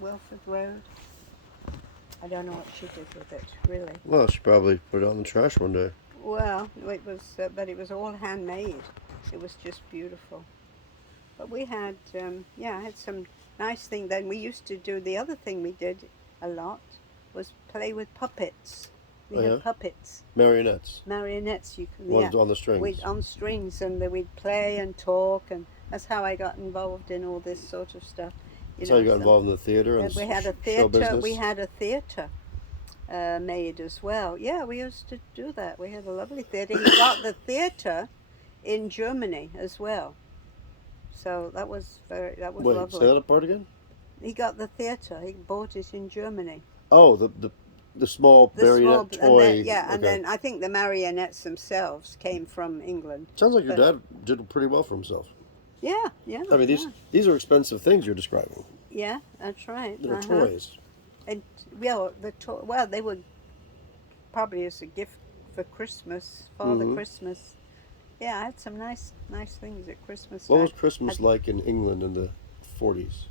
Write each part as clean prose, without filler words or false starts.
Welford Road. I don't know what she did with it, really. Well, she probably put it on the trash one day. Well, it was, but it was all handmade. It was just beautiful. But we had, yeah, I had some nice thing. Then we used to do the other thing we did a lot was play with puppets. We Oh yeah, had puppets, marionettes. marionettes. You can, yeah, Ones on the strings. we'd on strings, and we'd play and talk, and that's how I got involved in all this sort of stuff. That's how you got involved in the theater and We had a show theater. business. We had a theater made as well. Yeah, we used to do that. We had a lovely theater. He got the theater in Germany as well. So that was Wait, lovely. say that apart again. He got the theater. He bought it in Germany. Oh, the small marionette toy. And then, yeah, okay. and then I think the marionettes themselves came from England. Sounds like your dad did pretty well for himself. Yeah, yeah. I mean, these are expensive things you're describing. Yeah, that's right. They're toys. And well, well, they were probably as a gift for Christmas, Father Christmas. Yeah, I had some nice things at Christmas. What was Christmas like in England in the 40s?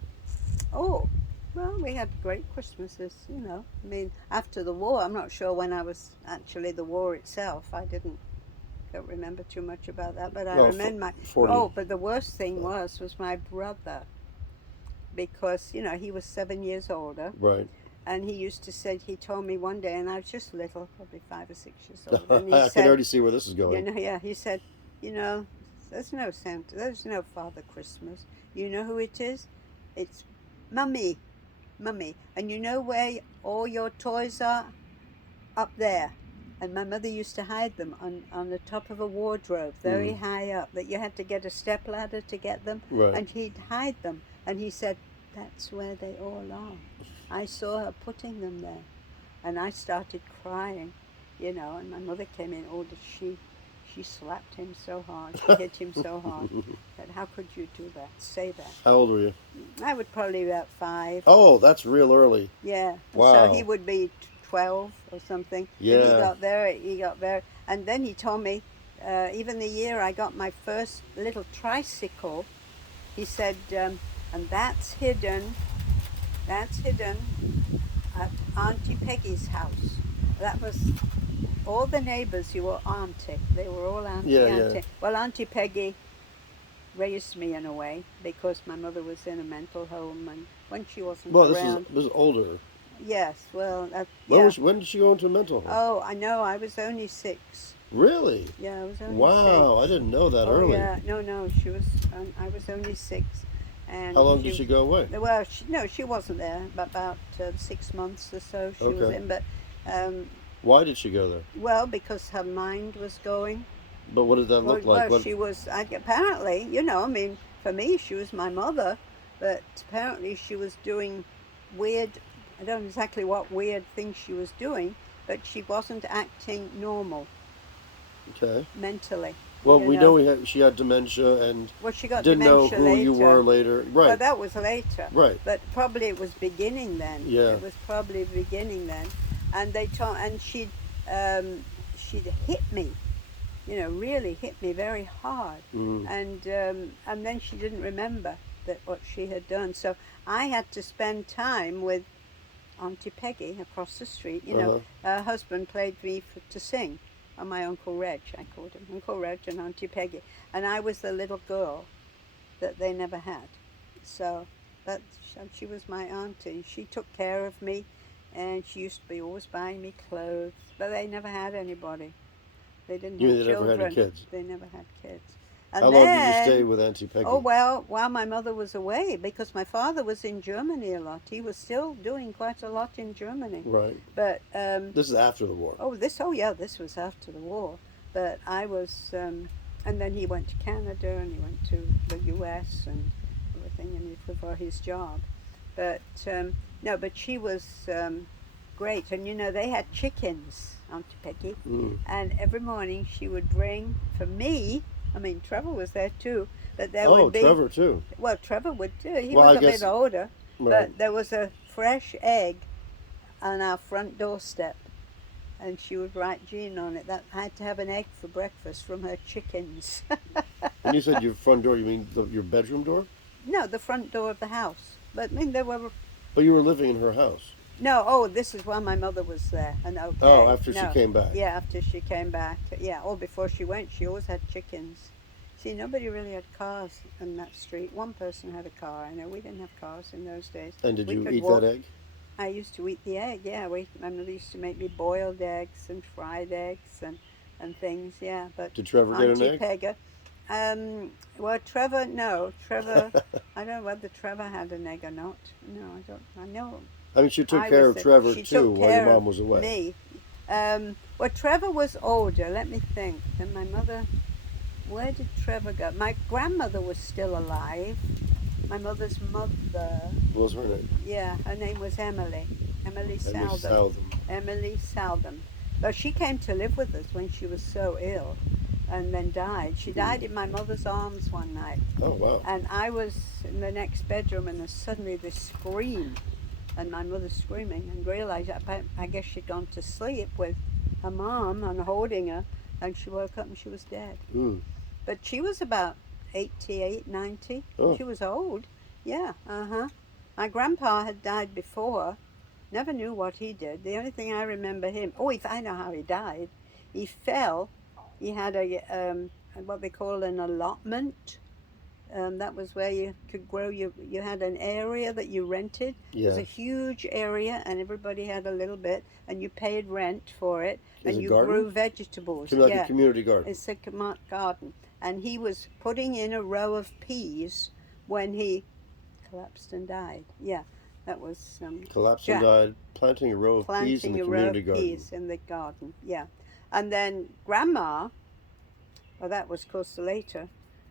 Oh, well, we had great Christmases, I mean, after the war. I'm not sure when I was actually the war itself. I don't remember too much about that, but I remember 40. Oh, but the worst thing was my brother, because, he was 7 years older. Right. And he used to say, he told me one day, and I was just little, probably 5 or 6 years old. And he I can already see where this is going. He said, there's no Santa, there's no Father Christmas. You know who it is? It's Mummy. And you know where all your toys are? Up there. And my mother used to hide them on the top of a wardrobe, very high up, that you had to get a step ladder to get them. Right. And he'd hide them. And he said, that's where they all are. I saw her putting them there. And I started crying, and my mother came in, she slapped him so hard, she hit him so hard. That how could you do that? Say that. How old were you? I would probably be about 5. Oh, that's real early. Yeah. Wow. So he would be 12 or something. Yeah. And he got there. And then he told me, even the year I got my first little tricycle, he said, and that's hidden at Auntie Peggy's house. That was all the neighbors. You were auntie. They were all auntie. Yeah. Well, Auntie Peggy raised me in a way, because my mother was in a mental home, and when she wasn't around. This was older. Yes, well, When did she go into a mental home? Oh, I know. I was only 6. Really? Yeah, I was only 6. Wow, I didn't know that early. Yeah, no, she was. I was only 6. And how long did she go away? Well, she wasn't there. About 6 months or so she was in. But why did she go there? well, because her mind was going. But what did that look like? Well, she was. Apparently, I mean, for me, she was my mother, but apparently she was doing weird. I don't know exactly what weird things she was doing, but she wasn't acting normal. Okay. Mentally. Well, we know she had dementia and she got didn't know dementia who later. you were later. Right. Well, that was later. Right. But probably it was beginning then. Yeah. It was probably beginning then, and she'd hit me, really hit me very hard, and then she didn't remember what she had done. So I had to spend time with Auntie Peggy across the street. Her husband played me to sing. And my Uncle Reg, I called him, Uncle Reg and Auntie Peggy. And I was the little girl that they never had. So she was my auntie. She took care of me, and she used to be always buying me clothes. But they never had anybody. They didn't have children. Never had any kids? They never had kids. And how long did you stay with Auntie Peggy? Oh, well, while my mother was away, because my father was in Germany a lot. He was still doing quite a lot in Germany. Right. But this is after the war. this was after the war. But I was, and then he went to Canada, and he went to the U.S. and everything, and for his job. But no, but she was great, and they had chickens, Auntie Peggy, and every morning she would bring for me. I mean, Trevor was there too, but there would be. Trevor too. Well, Trevor would too. He was a bit older, but there was a fresh egg on our front doorstep, and she would write Jean on it. That I had to have an egg for breakfast from her chickens. When you said your front door, you mean your bedroom door? No, the front door of the house. But I mean, they were. But you were living in her house. No, oh, this is while my mother was there, and okay. Oh, after she No, came back. yeah, after she came back. Yeah, or before she went, she always had chickens. See, nobody really had cars in that street. One person had a car. I know we didn't have cars in those days. And did We you could eat walk. that egg? I used to eat the egg. Yeah, my mother used to make me boiled eggs and fried eggs and things. Yeah, but Did Trevor get an Auntie egg? Peggy. Well, Trevor, no, Trevor. I don't know whether Trevor had an egg or not. No, I don't. I know I mean, she took I care was of Trevor she too took while your care mom of was away. me. Well, Trevor was older. Let me think. Then my mother. Where did Trevor go? My grandmother was still alive. My mother's mother. What was her name? Yeah, her name was Emily. Emily Emily Southam. Southam. Emily Southam. But she came to live with us when she was so ill, and then died. She died in my mother's arms one night. Oh, wow. And I was in the next bedroom, and there's suddenly this scream, and my mother's screaming, and realized I guess she'd gone to sleep with her mom and holding her, and she woke up and she was dead. Mm. But she was about 88, 90. Oh. She was old. Yeah, My grandpa had died before. Never knew what he did. The only thing I remember him, I know how he died. He fell. He had what they call an allotment. That was where you could grow. You had an area that you rented. Yeah. It was a huge area, and everybody had a little bit, and you paid rent for it, Is and it you garden? grew vegetables. Like yeah, a community garden. it's a garden. And he was putting in a row of peas when he collapsed and died. Yeah, that was Collapsed Jack and died, planting a row of peas in the community garden. Peas in the garden. Yeah, and then Grandma. Well, that was, of course, later.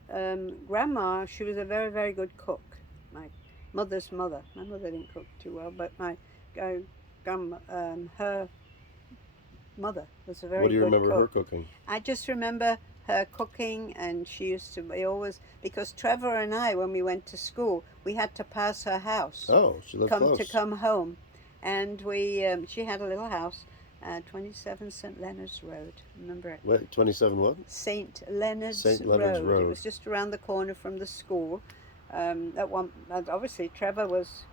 Grandma, she was a very, very good cook. My mother's mother. My mother didn't cook too well, but my grandma, her mother was a very What do you good remember cook. her cooking? I just remember her cooking, and she used to be always, because Trevor and I, when we went to school, we had to pass her house. Oh, she lived close. To come home, and she had a little house, 27 St. Leonard's Road. Remember it? Wait, 27 what? St. Leonard's Road. It was just around the corner from the school. Obviously, Trevor was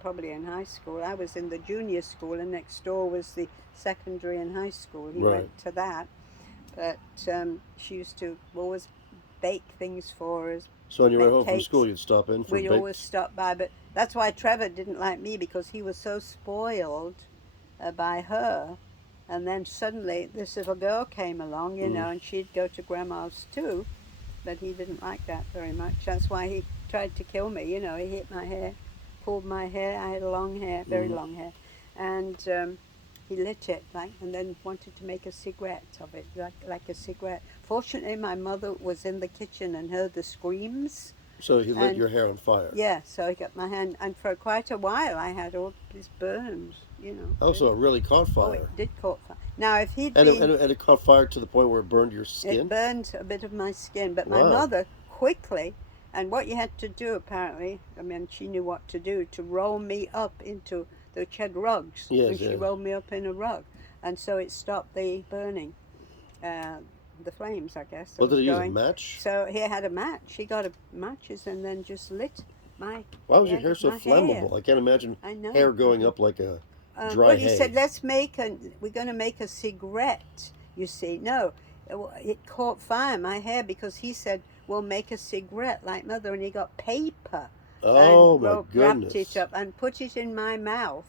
probably in high school. I was in the junior school, and next door was the secondary and high school. He went to that. But she used to always bake things for us. So when you were home cakes. from school, you'd stop in for We'd always stop by, but that's why Trevor didn't like me, because he was so spoiled by her. And then suddenly this little girl came along, and she'd go to Grandma's too, but he didn't like that very much. That's why he tried to kill me. He hit my hair, pulled my hair. I had long hair, very long hair, and he lit it, and then wanted to make a cigarette of it, like a cigarette. Fortunately, my mother was in the kitchen and heard the screams. So he lit your hair on fire? Yeah, so I got my hand, and for quite a while I had all these burns, Oh, so it really caught fire. Oh, it did caught fire. Now, if he'd and been... it caught fire to the point where it burned your skin? It burned a bit of my skin, but my mother quickly, and what you had to do apparently, she knew what to do, to roll me up into the shed rugs. Yes, She rolled me up in a rug, and so it stopped the burning, the flames, I guess. Well, did he use a match? So he had a match. He got matches and then just lit my... Why was your hair so flammable? Hair. I can't imagine hair going up like a dry hay. He said, we're going to make a cigarette, you see. No, it caught fire, my hair, because he said, we'll make a cigarette like Mother, and he got paper. Oh, and my goodness. Wrapped it up and put it in my mouth.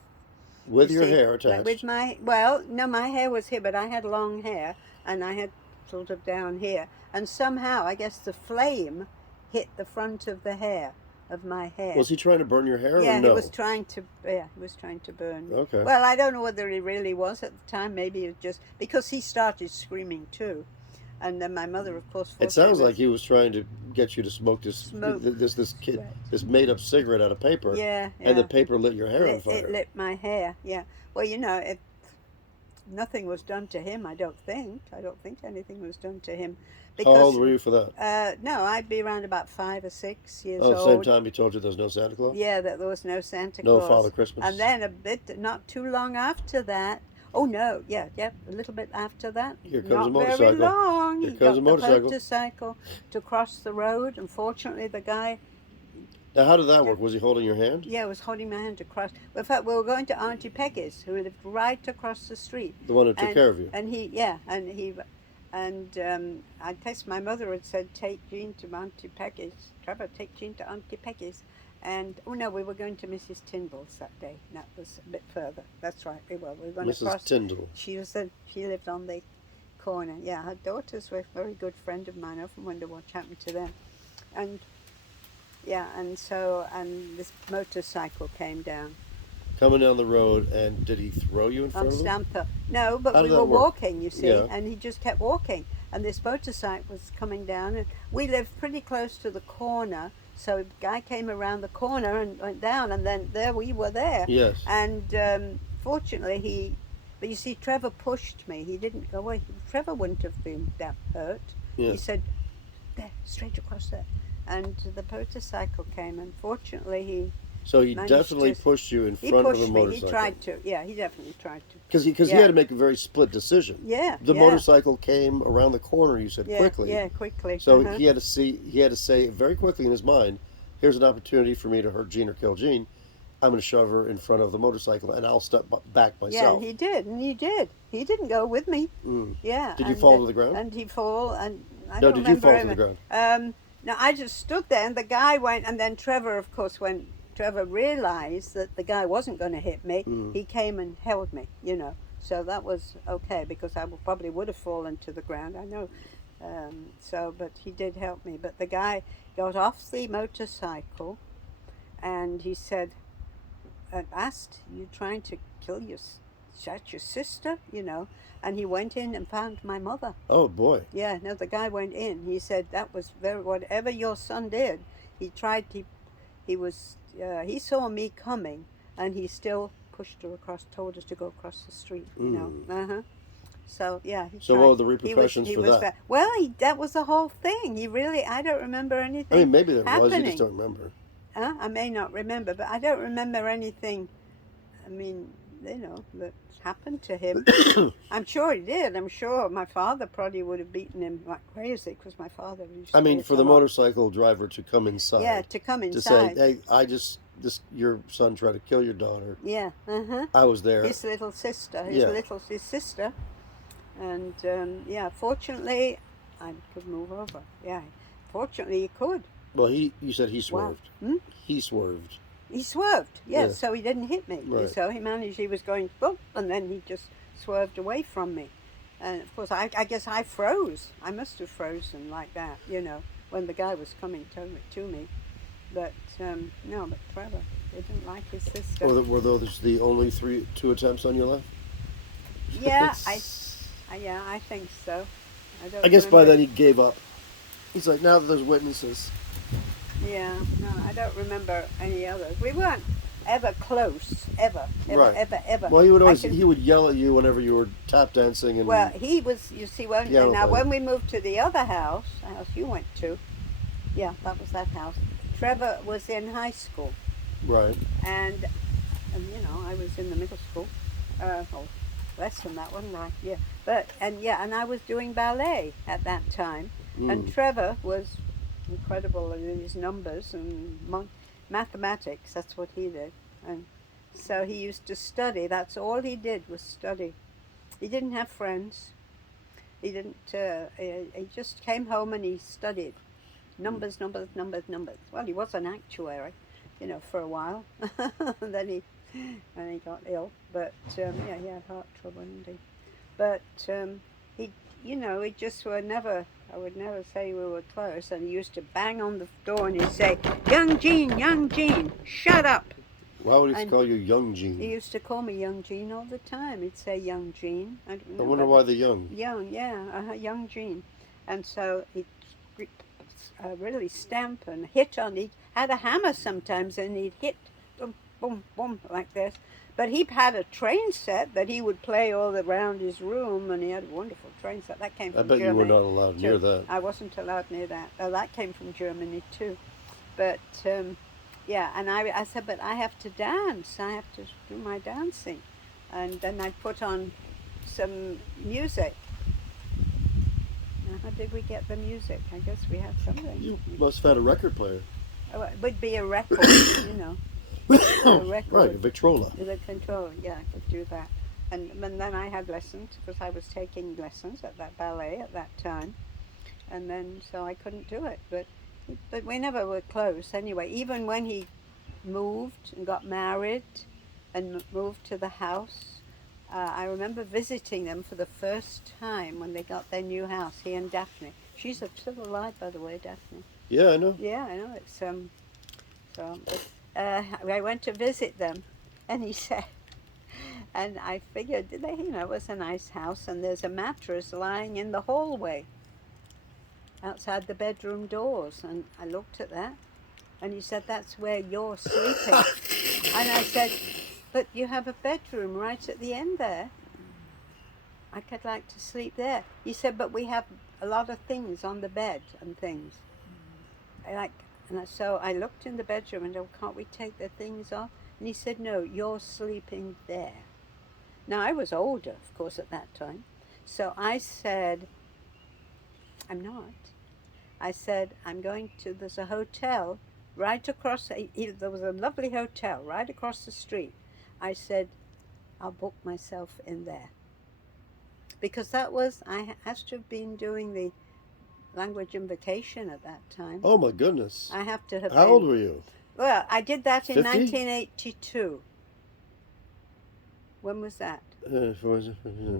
With your hair attached? With my hair was here, but I had long hair, and I had sort of down here. And somehow, I guess the flame hit the front of the hair. Of my hair. Was he trying to burn your hair? Yeah, or no? he was trying to burn me. Okay. Well, I don't know whether he really was at the time. Maybe it just because he started screaming too, and then my mother, of course. It sounds like he was trying to get you to smoke this made-up cigarette out of paper. Yeah. And the paper lit your hair on fire. It lit my hair. Yeah. Well, nothing was done to him. I don't think anything was done to him. Because, how old were you for that? No, I'd be around about 5 or 6 years old. Oh, same time he told you there's no Santa Claus? Yeah, that there was no Santa Claus. No Father Christmas? And then not too long after that, a little bit after that. Here comes not a motorcycle. Very long. Here comes a motorcycle. The motorcycle to cross the road. Unfortunately, the guy Now, how did that work? Was he holding your hand? Yeah, he was holding my hand across. In fact, we were going to Auntie Peggy's, who lived right across the street. The one who took care of you. And I guess my mother had said, take Jean to Auntie Peggy's. Trevor, take Jean to Auntie Peggy's. And, oh no, we were going to Mrs. Tyndall's that day. That was a bit further. That's right, we were. We were going to cross. Mrs. Tyndall. She lived on the corner. Yeah, her daughters were a very good friend of mine. I often wonder what happened to them. And yeah, and this motorcycle came down. Coming down the road, and did he throw you in front of him? Stamper. No, but we were walking, you see, and he just kept walking. And this motorcycle was coming down, and we lived pretty close to the corner, so the guy came around the corner and went down, and then there we were there. Yes. And fortunately but you see, Trevor pushed me. He didn't go away. Trevor wouldn't have been that hurt. Yeah. He said, there, straight across there. And the motorcycle came, and fortunately he definitely pushed you in front of the motorcycle. He tried to. Yeah, he definitely tried to. Because he had to make a very split decision. Yeah. The motorcycle came around the corner, you said, quickly. Yeah, quickly. So he had to say very quickly in his mind, here's an opportunity for me to hurt Jean or kill Jean. I'm going to shove her in front of the motorcycle, and I'll step back myself. Yeah, and he did. He didn't go with me. Mm. Yeah. Did you fall to the ground? And he fall, and did you fall to the ground? No, I just stood there, and the guy went, and then Trevor, of course, when Trevor realized that the guy wasn't going to hit me, he came and held me, So that was okay, because I probably would have fallen to the ground, I know. But he did help me. But the guy got off the motorcycle, and he said, and asked, you trying to kill your sister, And he went in and found my mother. Oh, boy. Yeah, no, the guy went in. He said that was whatever your son did, he saw me coming, and he still pushed her across, told us to go across the street, So, yeah. So what were the repercussions for that? Well, that was the whole thing. I don't remember anything. I mean, maybe there happening. Was, you just don't remember. I may not remember, but I don't remember anything, that happened to him. I'm sure he did. I'm sure my father probably would have beaten him like crazy, because my father used to for the motorcycle driver to come inside. Yeah, to come To inside. say, hey, your son tried to kill your daughter. Yeah, I was there. His little sister, his sister. And, fortunately, I could move over. Yeah, fortunately he could. Well, you said he swerved. Wow. He swerved. He swerved, yes, so he didn't hit me. Right. So he was going, boom, and then he just swerved away from me. And, of course, I guess I froze. I must have frozen like that, when the guy was coming to me. But, no, but Trevor, he didn't like his sister. Were those the only two attempts on your life? Yeah, I think so. I guess by then he gave up. He's like, now that there's witnesses. Yeah, no, I don't remember any others. We weren't ever close, ever. Well, he would yell at you whenever you were tap dancing. And well, he was, you see, when we moved to the other house, the house you went to, yeah, that was that house, Trevor was in high school. Right. And I was in the middle school. Less than that, wasn't I? Yeah. And I was doing ballet at that time. And Trevor was incredible in his numbers and mathematics. That's what he did. And so he used to study. That's all he did, was study. He didn't have friends. He didn't. He just came home and he studied numbers. Well, he was an actuary, for a while. And then he got ill. But he had heart trouble, didn't he? But he just were never. I would never say we were close. And he used to bang on the door and he'd say, young Jean, shut up. Why would he call you young Jean? He used to call me young Jean all the time. He'd say young Jean. I wonder why the young. Young, young Jean. And so he'd really stamp and hit on. He had a hammer sometimes and he'd hit, boom, boom, boom, like this. But he had a train set that he would play all around his room, and he had a wonderful train set. That came from Germany. I bet you were not allowed near that. I wasn't allowed near that. That came from Germany too. But, and I said, but I have to dance. I have to do my dancing. And then I put on some music. Now, how did we get the music? I guess we had something. You must have had a record player. It would be a record, you know. A record. Right, a Victrola. With a control, yeah, I could do that. And then I had lessons because I was taking lessons at that ballet at that time. And then, so I couldn't do it. But we never were close anyway. Even when he moved and got married and moved to the house, I remember visiting them for the first time when they got their new house, he and Daphne. She's still alive, by the way, Daphne. Yeah, I know. Yeah, I know. It's I went to visit them, and he said, and I figured, it was a nice house, and there's a mattress lying in the hallway outside the bedroom doors, and I looked at that, and he said, that's where you're sleeping. And I said, but you have a bedroom right at the end there. I could like to sleep there. He said, but we have a lot of things on the bed and things. So I looked in the bedroom and, can't we take the things off? And he said, no, you're sleeping there. Now, I was older, of course, at that time. So I said, I'm not. I said, there's a hotel right across, there was a lovely hotel right across the street. I said, I'll book myself in there. Because I had to have been doing the language invocation at that time. Oh my goodness. I have to have How old were you? Well, I did that in 50? 1982. When was that? I'm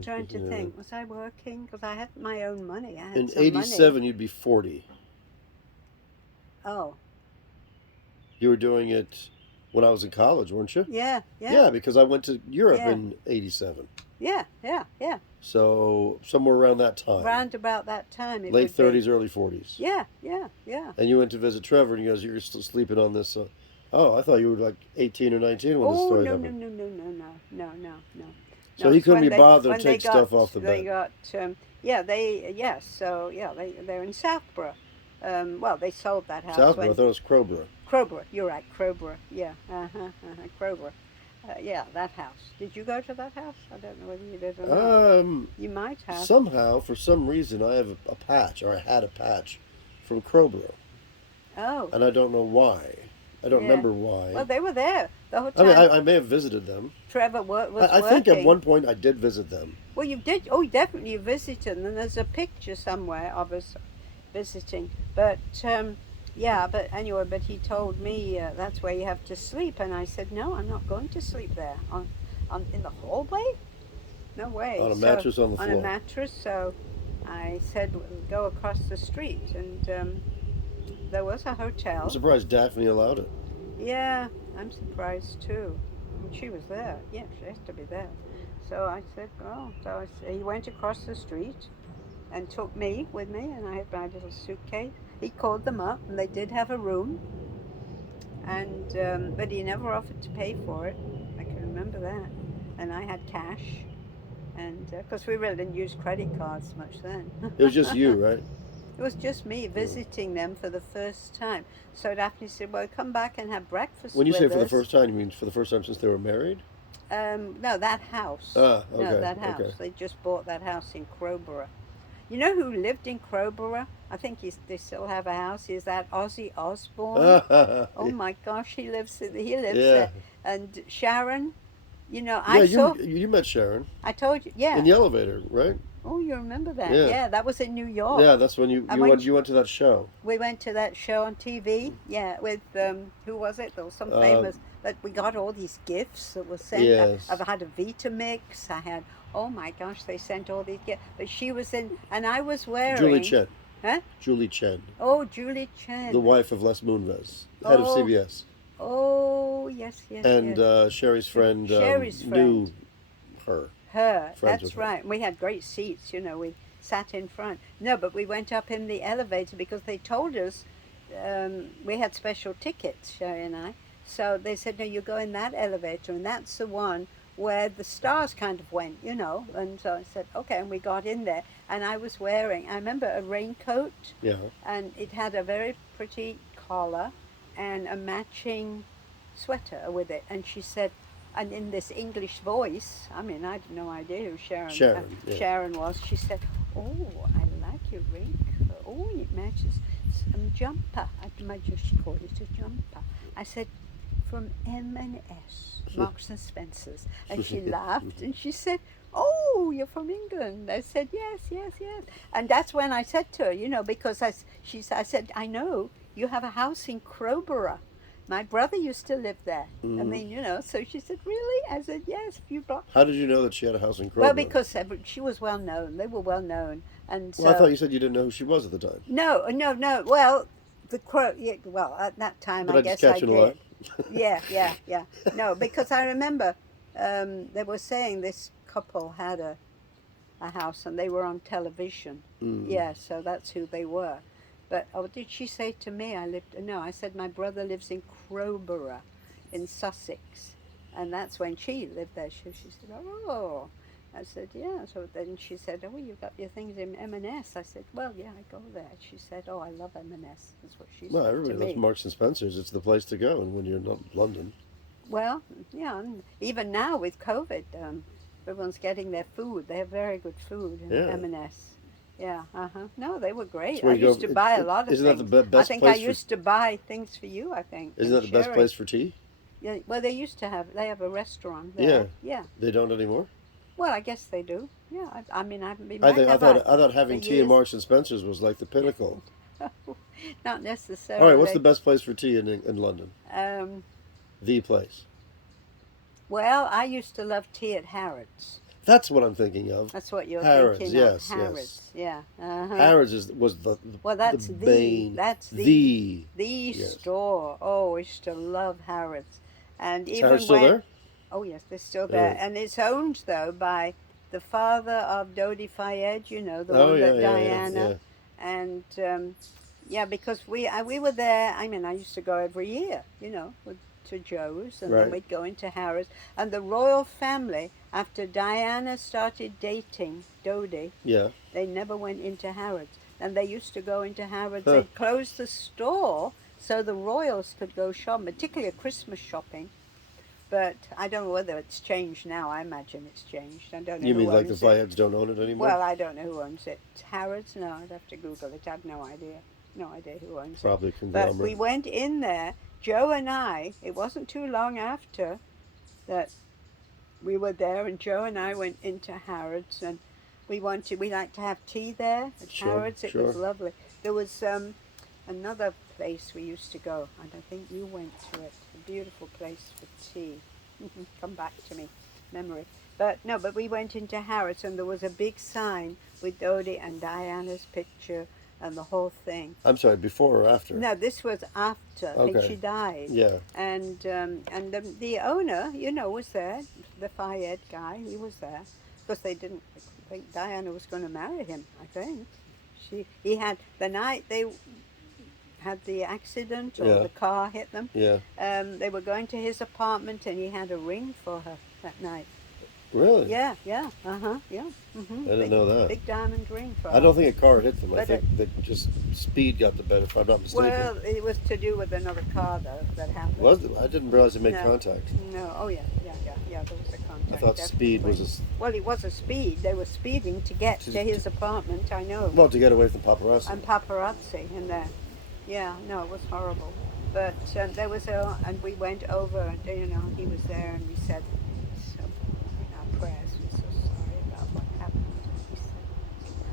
trying to think. Was I working? Because I had my own money. I had in some 87, money. you'd be 40. Oh. You were doing it when I was in college, weren't you? Yeah. Yeah, because I went to Europe in 87. Yeah. So somewhere around that time. Round about that time. Late 30s, early 40s. Yeah. And you went to visit Trevor, and he goes, you're still sleeping on this. I thought you were like 18 or 19 when this story happened. No. So he couldn't be bothered to take stuff off the bed. They got, they're in Southborough. They sold that house. Southborough, I thought it was Crowborough. Crowborough, you're right, Crowborough, yeah, Crowborough. That house. Did you go to that house? I don't know whether you did or not. You might have. Somehow, for some reason, I have a patch, or I had a patch, from Crowborough. Oh. And I don't know why. I don't remember why. Well, they were there the whole time. I mean, I may have visited them. Trevor was I think at one point I did visit them. Well, you did. Oh, definitely you visited them. And there's a picture somewhere of us visiting. But, but anyway, but he told me that's where you have to sleep. And I said, no, I'm not going to sleep there. In the hallway? No way. On a mattress on the floor. On a mattress. So I said, we'll go across the street. And there was a hotel. I'm surprised Daphne allowed it. Yeah, I'm surprised too. And she was there. Yeah, she has to be there. So I said, he went across the street and took me with me, and I had my little suitcase. He called them up, and they did have a room. And but he never offered to pay for it. I can remember that. And I had cash, and because we really didn't use credit cards much then. It was just you, right? It was just me visiting them for the first time. So Daphne said, well, come back and have breakfast When you with say for the us. first time, you mean for the first time since they were married? No, that house. Ah, okay. No, that house. Okay. They just bought that house in Crowborough. You know who lived in Crowborough? I think they still have a house. Is that Ozzy Osbourne? Oh my gosh, he lives there. And Sharon, I saw. You met Sharon. I told you, yeah. In the elevator, right? Oh, you remember that? Yeah. Yeah, that was in New York. Yeah, that's when you went to that show. We went to that show on TV, with, who was it? There was some famous, but we got all these gifts that were sent. Yes. I had a Vitamix, I had, oh my gosh, they sent all these gifts. But she was in, and I was wearing... Julie Chen. Huh? Julie Chen. Oh, Julie Chen. The wife of Les Moonves, head of CBS. Oh, yes. And Sherry's friend knew her. That's right. We had great seats, we sat in front. No, but we went up in the elevator because they told us we had special tickets, Sherry and I. So they said, no, you go in that elevator, and that's the one where the stars kind of went, And so I said, okay, and we got in there. And I was wearing, I remember, a raincoat. Yeah. And it had a very pretty collar and a matching sweater with it. And she said, and in this English voice, I mean, I had no idea who Sharon yeah. Sharon was. She said, oh, I like your raincoat. Oh, it matches. jumper. I imagine she called it a jumper. I said, from M&S, Marks and Spencer's. And she laughed and she said, oh, you're from England. I said, yes, yes, yes. And that's when I said to her, you know, because I said, I know you have a house in Crowborough. My brother used to live there. Mm-hmm. I mean, you know, so she said, really? I said, yes, a few blocks. How did you know that she had a house in Crowborough? Well, because she was well known. They were well known. And so, well, I thought you said you didn't know who she was at the time. No, no, no. Well, yeah, well, at that time, Did I guess just catch I you in a did. Yeah. No, because I remember they were saying this couple had a house and they were on television. Mm. Yeah, so that's who they were. But did she say to me I lived? No, I said my brother lives in Crowborough, in Sussex, and that's when she lived there. She said, oh. I said, yeah. So then she said, oh, you got your things in M&S. I said, well, yeah, I go there. She said, oh, I love M&S. That's what she said Well, everybody to me. loves Marks and Spencer's. It's the place to go, and when you're not in London. Well, yeah, and even now with COVID, everyone's getting their food. They have very good food in M&S. Yeah, No, they were great. I used to buy a lot of things. Isn't that the best I think place I used to buy things for you, I think. Isn't that the best place for tea? Yeah, well, they have a restaurant there. Yeah. They don't anymore? Well, I guess they do. Yeah, I mean, I haven't been I back. thought having tea in Marks and Spencer's was like the pinnacle. Not necessarily. All right, what's the best place for tea in London? The place. Well, I used to love tea at Harrods. That's what I'm thinking of. That's what you're Harrods, thinking yes, of. Harrods, yes. Yeah. Harrods was the well, that's the the bane. That's the yes. store. Oh, I used to love Harrods, and Is even Harrods still there? Oh yes, they're still there, and it's owned though by the father of Dodi Fayed. You know, the one that Diana, and because we were there. I mean, I used to go every year. You know, to Joe's, and then we'd go into Harrods, and the royal family. After Diana started dating Dodi, they never went into Harrods. And they used to go into Harrods. They'd close the store so the royals could go shopping, particularly at Christmas shopping. But I don't know whether it's changed now. I imagine it's changed. I don't know. You who mean like the owns Fayeds don't own it anymore? Well, I don't know who owns it. Harrods? No, I'd have to Google it. I have no idea. No idea who owns Probably it. conglomerate. But we went in there. Joe and I, it wasn't too long after that we were there, and Joe and I went into Harrods, and we like to have tea there at Harrods. It was lovely. There was another place we used to go, and I think you went to it. A beautiful place for tea. Come back to me, memory. But we went into Harrods, and there was a big sign with Dodi and Diana's picture and the whole thing. I'm sorry, before or after? No, this was after. I think she died. Yeah. And the owner, was there. The Fayed guy, he was there. Because they didn't think Diana was going to marry him, I think. He had, the night they had the accident or the car hit them, they were going to his apartment, and he had a ring for her that night. Really? Yeah. I didn't know that. Big diamond ring for her. I don't think a car hit them. I think that just speed got the better, if I'm not mistaken. Well, it was to do with another car, though, that happened. Was it? I didn't realize it made contact. No. Oh, yeah. There was a contact. I thought speed was Well, it was a speed. They were speeding to get to his apartment, I know. Well, to get away from paparazzi. And paparazzi in there. Yeah, no, it was horrible. But there was and we went over, and, he was there, and we said, in our prayers, we're so sorry about what happened. He said,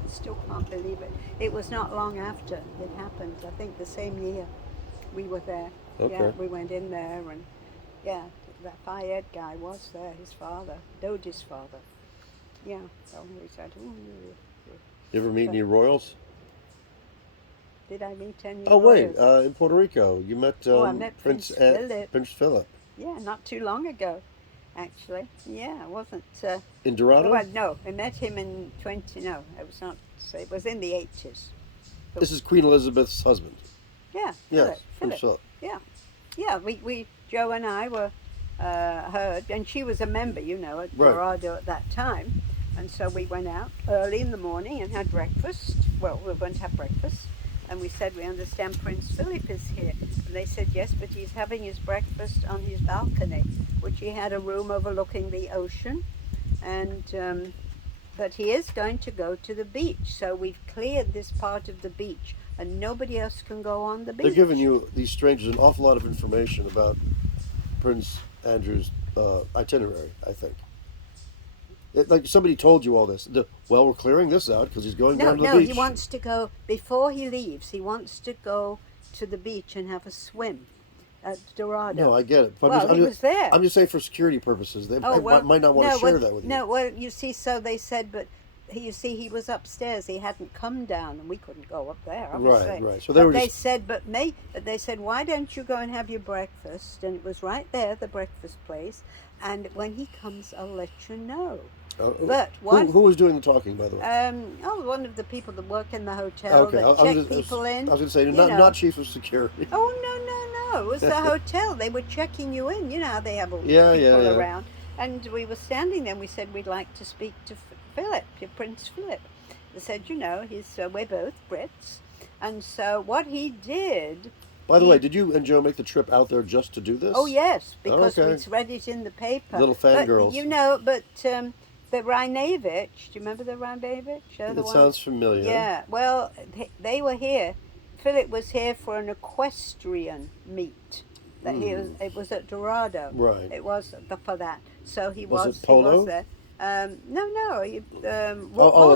I still can't believe it. It was not long after it happened. I think the same year we were there. Okay. Yeah, we went in there, and that Fayed guy was there, his father, Dodi's father. Yeah, so we said, ooh. You ever meet any royals? Did I meet any Oh, wait, royals? in Puerto Rico, you met, I met Prince Philip. Prince Philip. Yeah, not too long ago, actually. Yeah, it wasn't... in Dorado? Well, no, I met him in it was in the 80s. This is Queen Elizabeth's husband. Yeah, Yes, Philip. Prince Philip. Yeah, we Joe and I were heard, and she was a member, at Dorado at that time. And so we went out early in the morning and had breakfast. Well, we were going to have breakfast. And we said, we understand Prince Philip is here. And they said, yes, but he's having his breakfast on his balcony, which he had a room overlooking the ocean. And but he is going to go to the beach. So we've cleared this part of the beach. and nobody else can go on the beach. They're giving you, these strangers, an awful lot of information about Prince Andrew's itinerary, I think. Like somebody told you all this. Well, we're clearing this out because he's going down to the No, beach. he wants to go, before he leaves, he wants to go to the beach and have a swim at Dorado. No, I get it. But Well, he was there. I'm just saying for security purposes. They might not want to share that with you. No, well, you see, so they said, but you see, he was upstairs. He hadn't come down, and we couldn't go up there, obviously. Right. So they said, they said, why don't you go and have your breakfast? And it was right there, the breakfast place. And when he comes, I'll let you know. But who was doing the talking, by the way? One of the people that work in the hotel Okay, that check people in. I was going to say, not chief of security. Oh, no. It was the hotel. They were checking you in. You know how they have all these people around. And we were standing there and we said, we'd like to speak to Philip, to Prince Philip. They said, we're both Brits. And so what he did... By the way, did you and Joe make the trip out there just to do this? Oh, yes, because we'd read it in the paper. Little fangirls. The Rajnevich, do you remember the Rajnevich? It sounds familiar. Yeah, well, they were here. Philip was here for an equestrian meet. It was at Dorado. Right. It was for that. So he was was it polo? He was there. No.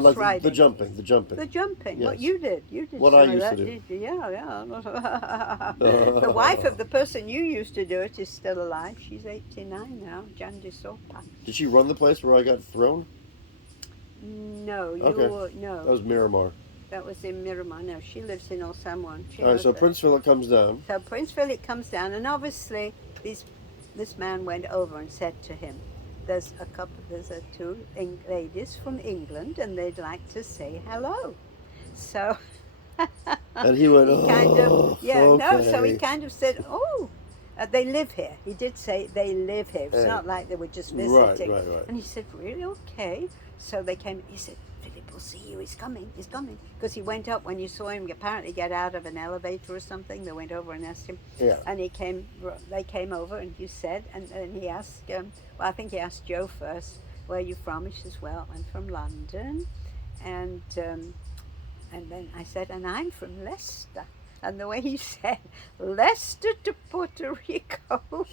Like riding. The jumping. The jumping. Yes. What you did. What some I of used that, to do. didn't you? Yeah. The wife of the person you used to do it is still alive. She's 89 now, Jandi Sopa. Did she run the place where I got thrown? No, no. That was Miramar. That was in Miramar. No, she lives in Old San Juan. All right, so Prince Philip comes down. So Prince Philip comes down, and obviously this man went over and said to him, there's two ladies from England, and they'd like to say hello. So... And he went, So he kind of said, they live here. He did say they live here. It's not like they were just visiting. Right. And he said, really? Okay. So they came, he said, Philip will see you, he's coming. Because he went up, when you saw him apparently get out of an elevator or something, they went over and asked him. Yeah. And they came over and you said, and he asked, I think he asked Joe first, where are you from? He says, well, I'm from London. And then I said, and I'm from Leicester. And the way he said, Leicester to Puerto Rico.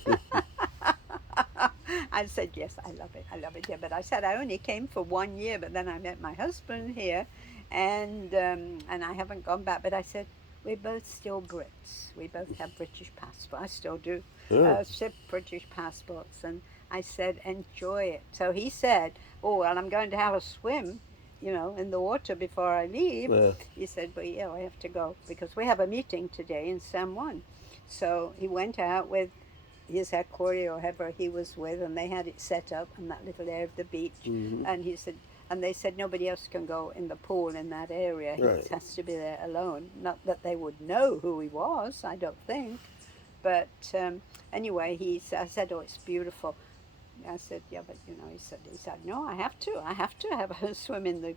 I said, yes, I love it here. But I said, I only came for 1 year, but then I met my husband here, and I haven't gone back. But I said, we're both still Brits. We both have British passports. I still do. Ship British passports. And I said, enjoy it. So he said, well, I'm going to have a swim, in the water before I leave. Yeah. He said, but I have to go because we have a meeting today in San Juan. So he went out with his headquarters or whoever he was with, and they had it set up in that little area of the beach. Mm-hmm. And he said, and they said nobody else can go in the pool in that area. Right. He has to be there alone. Not that they would know who he was, I don't think. But anyway, I said, oh, it's beautiful. I said, yeah, but he said, no, I have to have a swim in the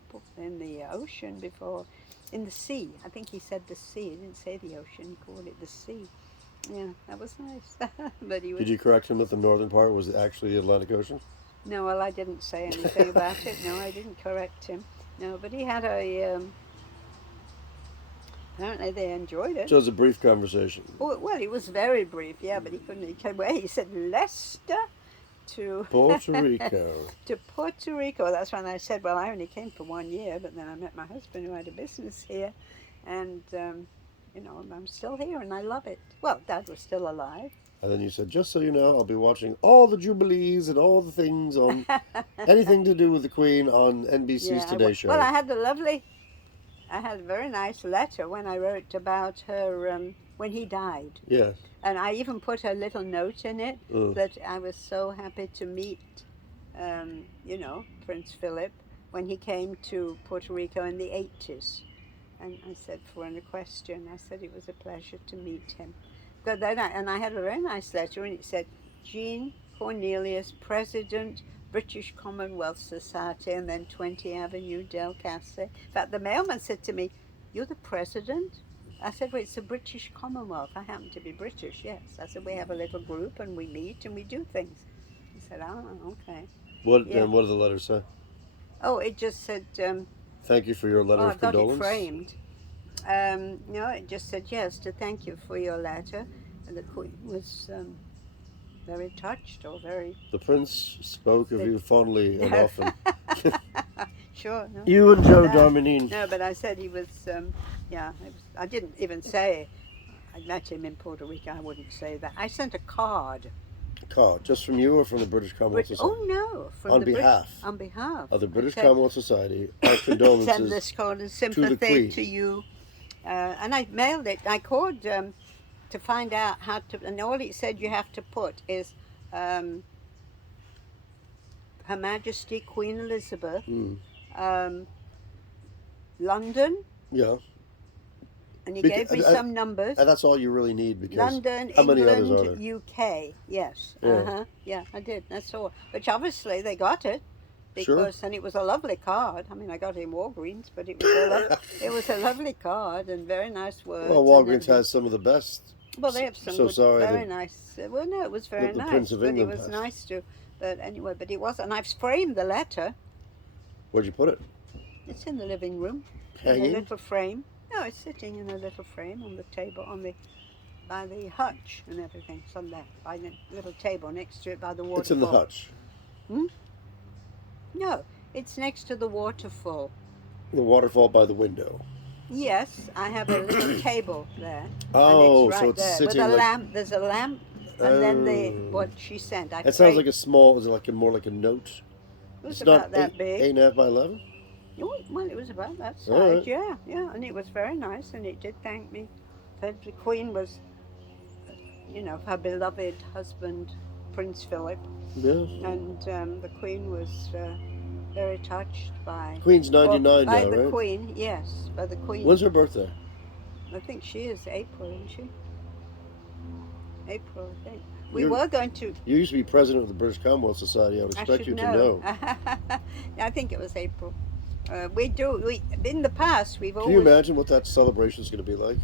ocean in the sea. I think he said the sea. He didn't say the ocean. He called it the sea. Yeah, that was nice. But he was. Did you correct him that the northern part was actually the Atlantic Ocean? No, well, I didn't say anything about it. No, I didn't correct him. No, but he had apparently they enjoyed it. So it was a brief conversation. Well, it was very brief, yeah, but he came away. He said, Leicester to Puerto Rico. To Puerto Rico. That's when I said, well, I only came for 1 year, but then I met my husband who had a business here, and I'm still here and I love it. Well, Dad was still alive. And then you said, just so you know, I'll be watching all the Jubilees and all the things on anything to do with the Queen on NBC's Today Show. Well, I had a very nice letter when I wrote about her when he died. Yes. And I even put a little note in it that I was so happy to meet, Prince Philip when he came to Puerto Rico in the 80s. And I said, for an question, I said it was a pleasure to meet him. But then I had a very nice letter, and it said, Jean Cornelius, President, British Commonwealth Society, and then 20 Avenue Del Casse. In fact, the mailman said to me, you're the president? I said, well, it's the British Commonwealth. I happen to be British, yes. I said, we have a little group, and we meet, and we do things. He said, oh, okay. What did the letter say? Oh, it just said... thank you for your letter of condolence. I got it framed. No, it just said yes to thank you for your letter. And the Queen was very touched or very. The prince spoke of you fondly and No. often. Sure, no. You and Not Joe that. Dominique. No, but I said he was, yeah, I didn't even say I met him in Puerto Rico. I wouldn't say that. I sent a card. Card, just from you or from the British Commonwealth Society? Oh, no. From On the behalf on behalf of the British I said, Commonwealth Society, our send condolences this card of to the sympathy Queen. to you. And I mailed it. I called to find out how to, and all it said you have to put is Her Majesty Queen Elizabeth, um, London, Yeah. and he gave me some numbers. And that's all you really need because London, how many others are England, there? UK. Yes. Yeah. Yeah, I did. That's all. Which obviously they got it Sure. because, and it was a lovely card. I mean, I got it in Walgreens, but it was it was a lovely card and very nice words. Well, and Walgreens everything. has some of the best. Well, they have some So good, sorry very that nice. Well, no, it was very the nice. Prince of but England it was passed. nice to. But anyway, but it was, and I've framed the letter. Where'd you put it? It's in the living room, in Hanging? a little frame. No, it's sitting in a little frame on the table, by the hutch and everything. It's on there, by the little table next to it, by the waterfall. It's in the hutch. No, it's next to the waterfall. The waterfall by the window. Yes, I have a little table there. Oh, and it's right so it's there sitting with a like. lamp. There's a lamp, and then Oh. what she sent. It sounds like a small. Is it like more like a note? It was It's about not that 8, big. 8.5 by 11. Oh, well, it was about that size. All right. Yeah, and it was very nice, and it did thank me. Said the Queen was, her beloved husband, Prince Philip, Yeah. and the Queen was very touched by. Queen's 99 by now, the right? Queen, yes, by the Queen. When's her birthday? I think she is April, isn't she? April, I think. We You're- were going to. You used to be president of the British Commonwealth Society. I would I expect should you to know. know. I think it was April. We in the past we've Can always. you imagine what that celebration is going to be like?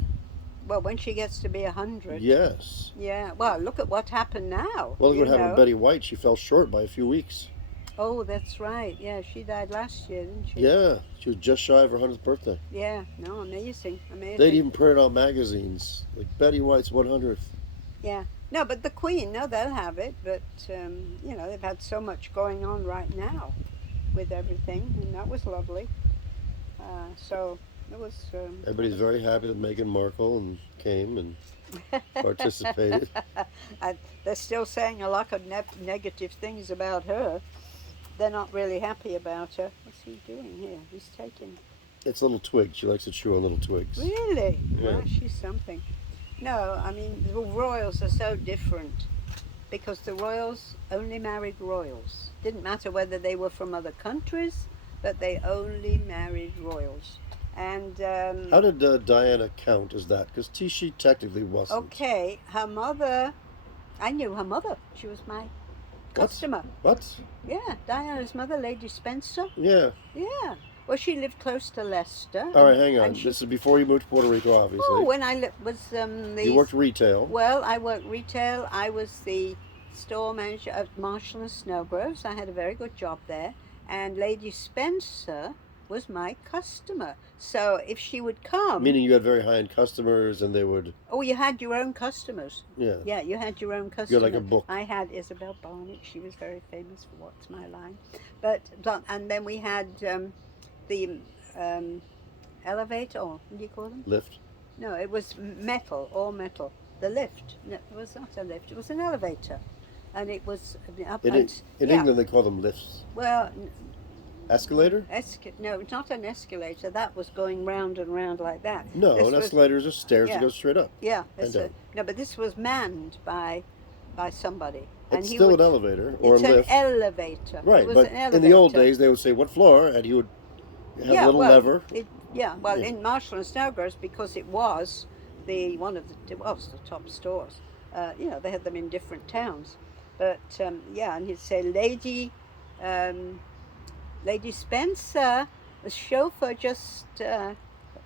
Well, when she gets to be 100. Yes. Yeah. Well, look at what happened now. Well, look you what happened know. to Betty White. She fell short by a few weeks. Oh, that's right. Yeah, she died last year, didn't she? Yeah, she was just shy of her 100th birthday. Yeah. No, amazing. They'd even print it on magazines, like Betty White's 100th. Yeah. No, but the Queen, no, they'll have it. But they've had so much going on right now with everything, and that was lovely. So it was. Everybody's very happy that Meghan Markle and came and participated. They're still saying a lot of negative things about her. They're not really happy about her. What's he doing here? He's taking. It's little twigs. She likes to chew on little twigs. Really? Yeah. Well, she's something. No, I mean, the royals are so different because the royals only married royals. Didn't matter whether they were from other countries, but they only married royals. And How did Diana count as that? Because she technically wasn't. okay, her mother, I knew her mother. She was my customer. What? Yeah, Diana's mother, Lady Spencer. Yeah. Yeah. Well, she lived close to Leicester. All right, hang on. and This is before you moved to Puerto Rico, obviously. Oh, when I was You worked retail. Well, I worked retail. I was the store manager at Marshall and Snowgroves. I had a very good job there. And Lady Spencer was my customer. So if she would come... Meaning you had very high-end customers and they would... Oh, you had your own customers. Yeah. Yeah, you had your own customers. You had like a book. I had Isabel Barnett. She was very famous for What's My Line. But and then we had the elevator, or what do you call them? Lift. No, it was metal, all metal. The lift. No, it was not a lift. It was an elevator. And it was up In yeah. England, they call them lifts. Well, Escalator? no, it's not an escalator. That was going round and round like that. No, This an was- escalator is just stairs yeah. that go straight up. Yeah, And down. no, but this was manned by somebody. And It's he still would, an elevator or it's a lift. an elevator. Right, It was but an elevator. in the old days, they would say, what floor? And he would have a little well, lever. Yeah, in Marshall and Snowgroves, because it was the top stores. They had them in different towns. But and he'd say, Lady Spencer, the chauffeur just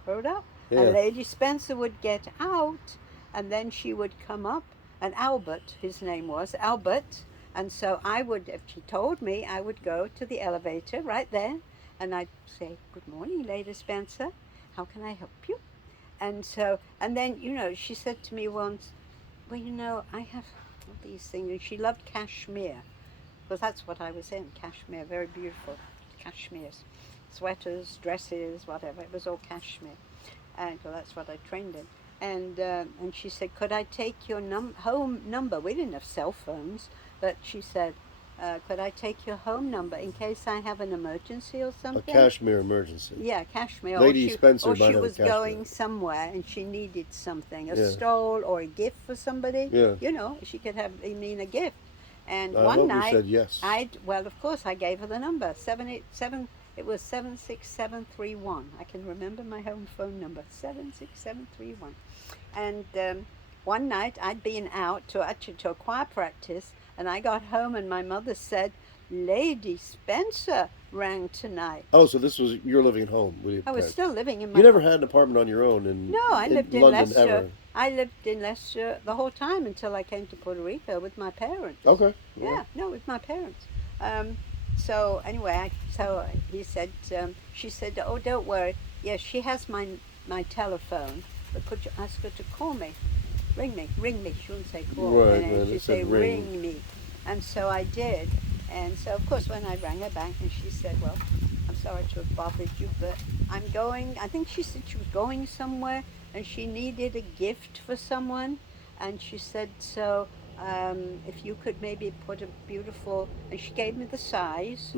rode up. Yeah. And Lady Spencer would get out, and then she would come up, and Albert, his name was, Albert. And so I would, if she told me, I would go to the elevator right there, and I'd say, good morning, Lady Spencer. How can I help you? and then, she said to me once, well, I have all these things. And she loved cashmere, because that's what I was in, cashmere, very beautiful cashmeres, sweaters, dresses, whatever. It was all cashmere, and well, that's what I trained in. And she said, could I take your home number? We didn't have cell phones, but she said, could I take your home number in case I have an emergency or A something? cashmere emergency. Yeah, cashmere. Lady Spencer or might she have a was cashmere. going somewhere and she needed something, a Yeah. stole or a gift for somebody. Yeah. She could have, a gift. And I one hope night, you said yes. well, of course, I gave her the number, 787. It was 76731. I can remember my home phone number, 76731. And one night I'd been out to a choir practice, and I got home and my mother said, Lady Spencer rang tonight. Oh, so this was, you're living at home with your I was parents. still living in my... You never had an apartment on your own No, I lived in London Leicester. ever? I lived in Leicester the whole time until I came to Puerto Rico with my parents. Okay. Yeah, no, with my parents. So anyway, he said, she said, oh, don't worry. Yes, she has my telephone, but could you ask her to call me? Ring me. She wouldn't say call. Right, and she'd say, said ring me. And so I did. And so, of course, when I rang her back, and she said, well, I'm sorry to have bothered you, but I'm going, I think she said she was going somewhere, and she needed a gift for someone. And she said, so if you could maybe put a beautiful, and she gave me the size,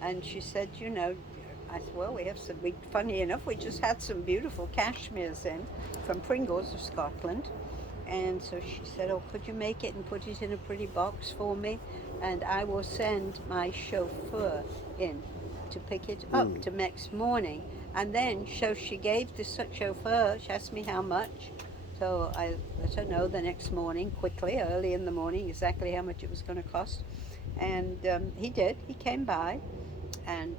and she said, I said, well, funny enough, we just had some beautiful cashmeres in from Pringles of Scotland. And so she said, oh, could you make it and put it in a pretty box for me? And I will send my chauffeur in to pick it up to next morning. And then, so she gave the chauffeur, she asked me how much. So I let her know the next morning, quickly, early in the morning, exactly how much it was going to cost. And he did. He came by. And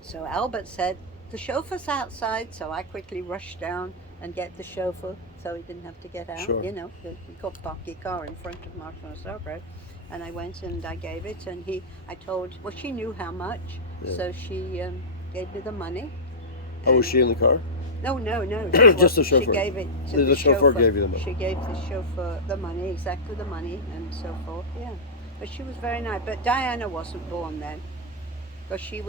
so Albert said, the chauffeur's outside. So I quickly rushed down and get the chauffeur so he didn't have to get out. Sure. You could park your car in front of Marshall Road. And I went and I gave it, and she knew how much, so she gave me the money. Oh, was she in the car? No. Just the chauffeur. She gave it to the chauffeur. Gave you the money. She gave the chauffeur the money, exactly the money, and so forth. Yeah, but she was very nice. But Diana wasn't born then, because she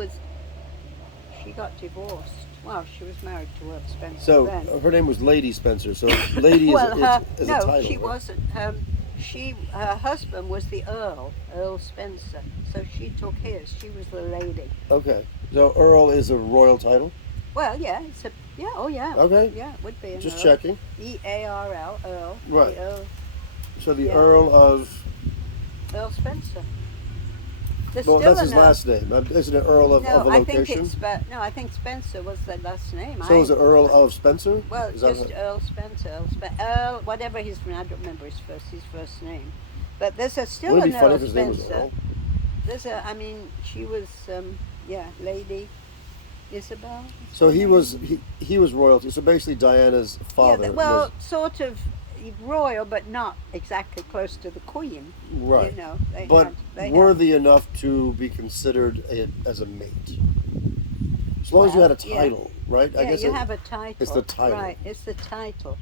got divorced. Well, she was married to Earl Spencer. So then. Her name was Lady Spencer. So Lady is a title. She right? wasn't. Her husband was the Earl Spencer. So she took his. She was the lady. Okay. So Earl is a royal title? Well, yeah, oh yeah. Okay. Yeah, it would be an Just Earl. checking. E-A-R-L, Earl. Right. So the yeah. Earl of... Earl Spencer. There's well, still that's his last name. Isn't it Earl of a location? I think Spencer was the last name. So is it Earl of Spencer? Well, is just Earl Spencer. Earl, whatever his, I don't remember his first name. But there's still Would it an be funny Earl if his name Spencer. was Earl? She was, Lady Isabel. So he was royalty. So basically Diana's father was... sort of royal, but not exactly close to the Queen. Right. They but had worthy enough to be considered as a mate. As long as you had a title, right? Yeah, I guess have a title. It's the title. Right, it's the title.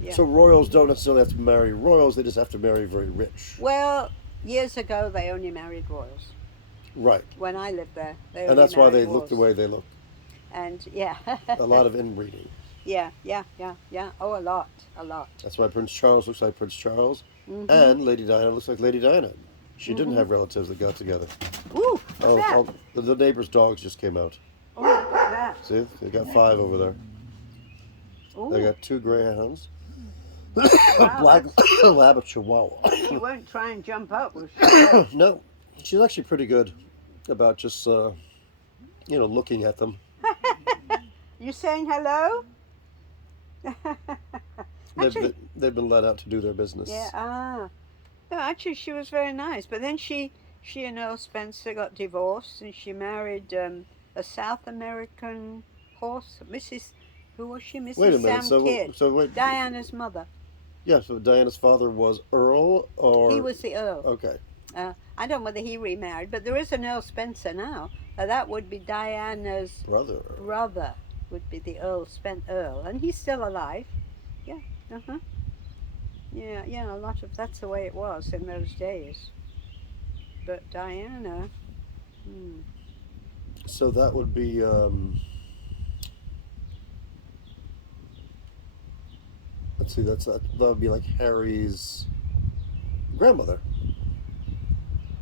Yeah. So royals don't necessarily have to marry royals, they just have to marry very rich. Well, years ago they only married royals. Right. When I lived there. And that's why they look the way they look. And yeah. A lot of inbreeding. Yeah. Oh, a lot. That's why Prince Charles looks like Prince Charles, and Lady Diana looks like Lady Diana. She didn't have relatives that got together. Ooh, what's that? The neighbor's dogs just came out. Oh, look at that. See, they got 5 over there. Ooh. They got 2 greyhounds. Wow, a black lab chihuahua. She won't try and jump up, will she? No, she's actually pretty good about just, looking at them. You saying hello? They've been let out to do their business. Yeah, No, actually, she was very nice. But then she and Earl Spencer got divorced, and she married a South American horse, who was she? Mrs. Wait a minute. Sam Kidd, So wait. Diana's mother. Yeah. So Diana's father was Earl, or He was the Earl. Okay. I don't know whether he remarried, but there is an Earl Spencer now. That would be Diana's Brother. would be the Earl, and he's still alive. Yeah, uh-huh. Yeah, a lot of that's the way it was in those days. But Diana, hmm. So that would be let's see, that would be like Harry's grandmother,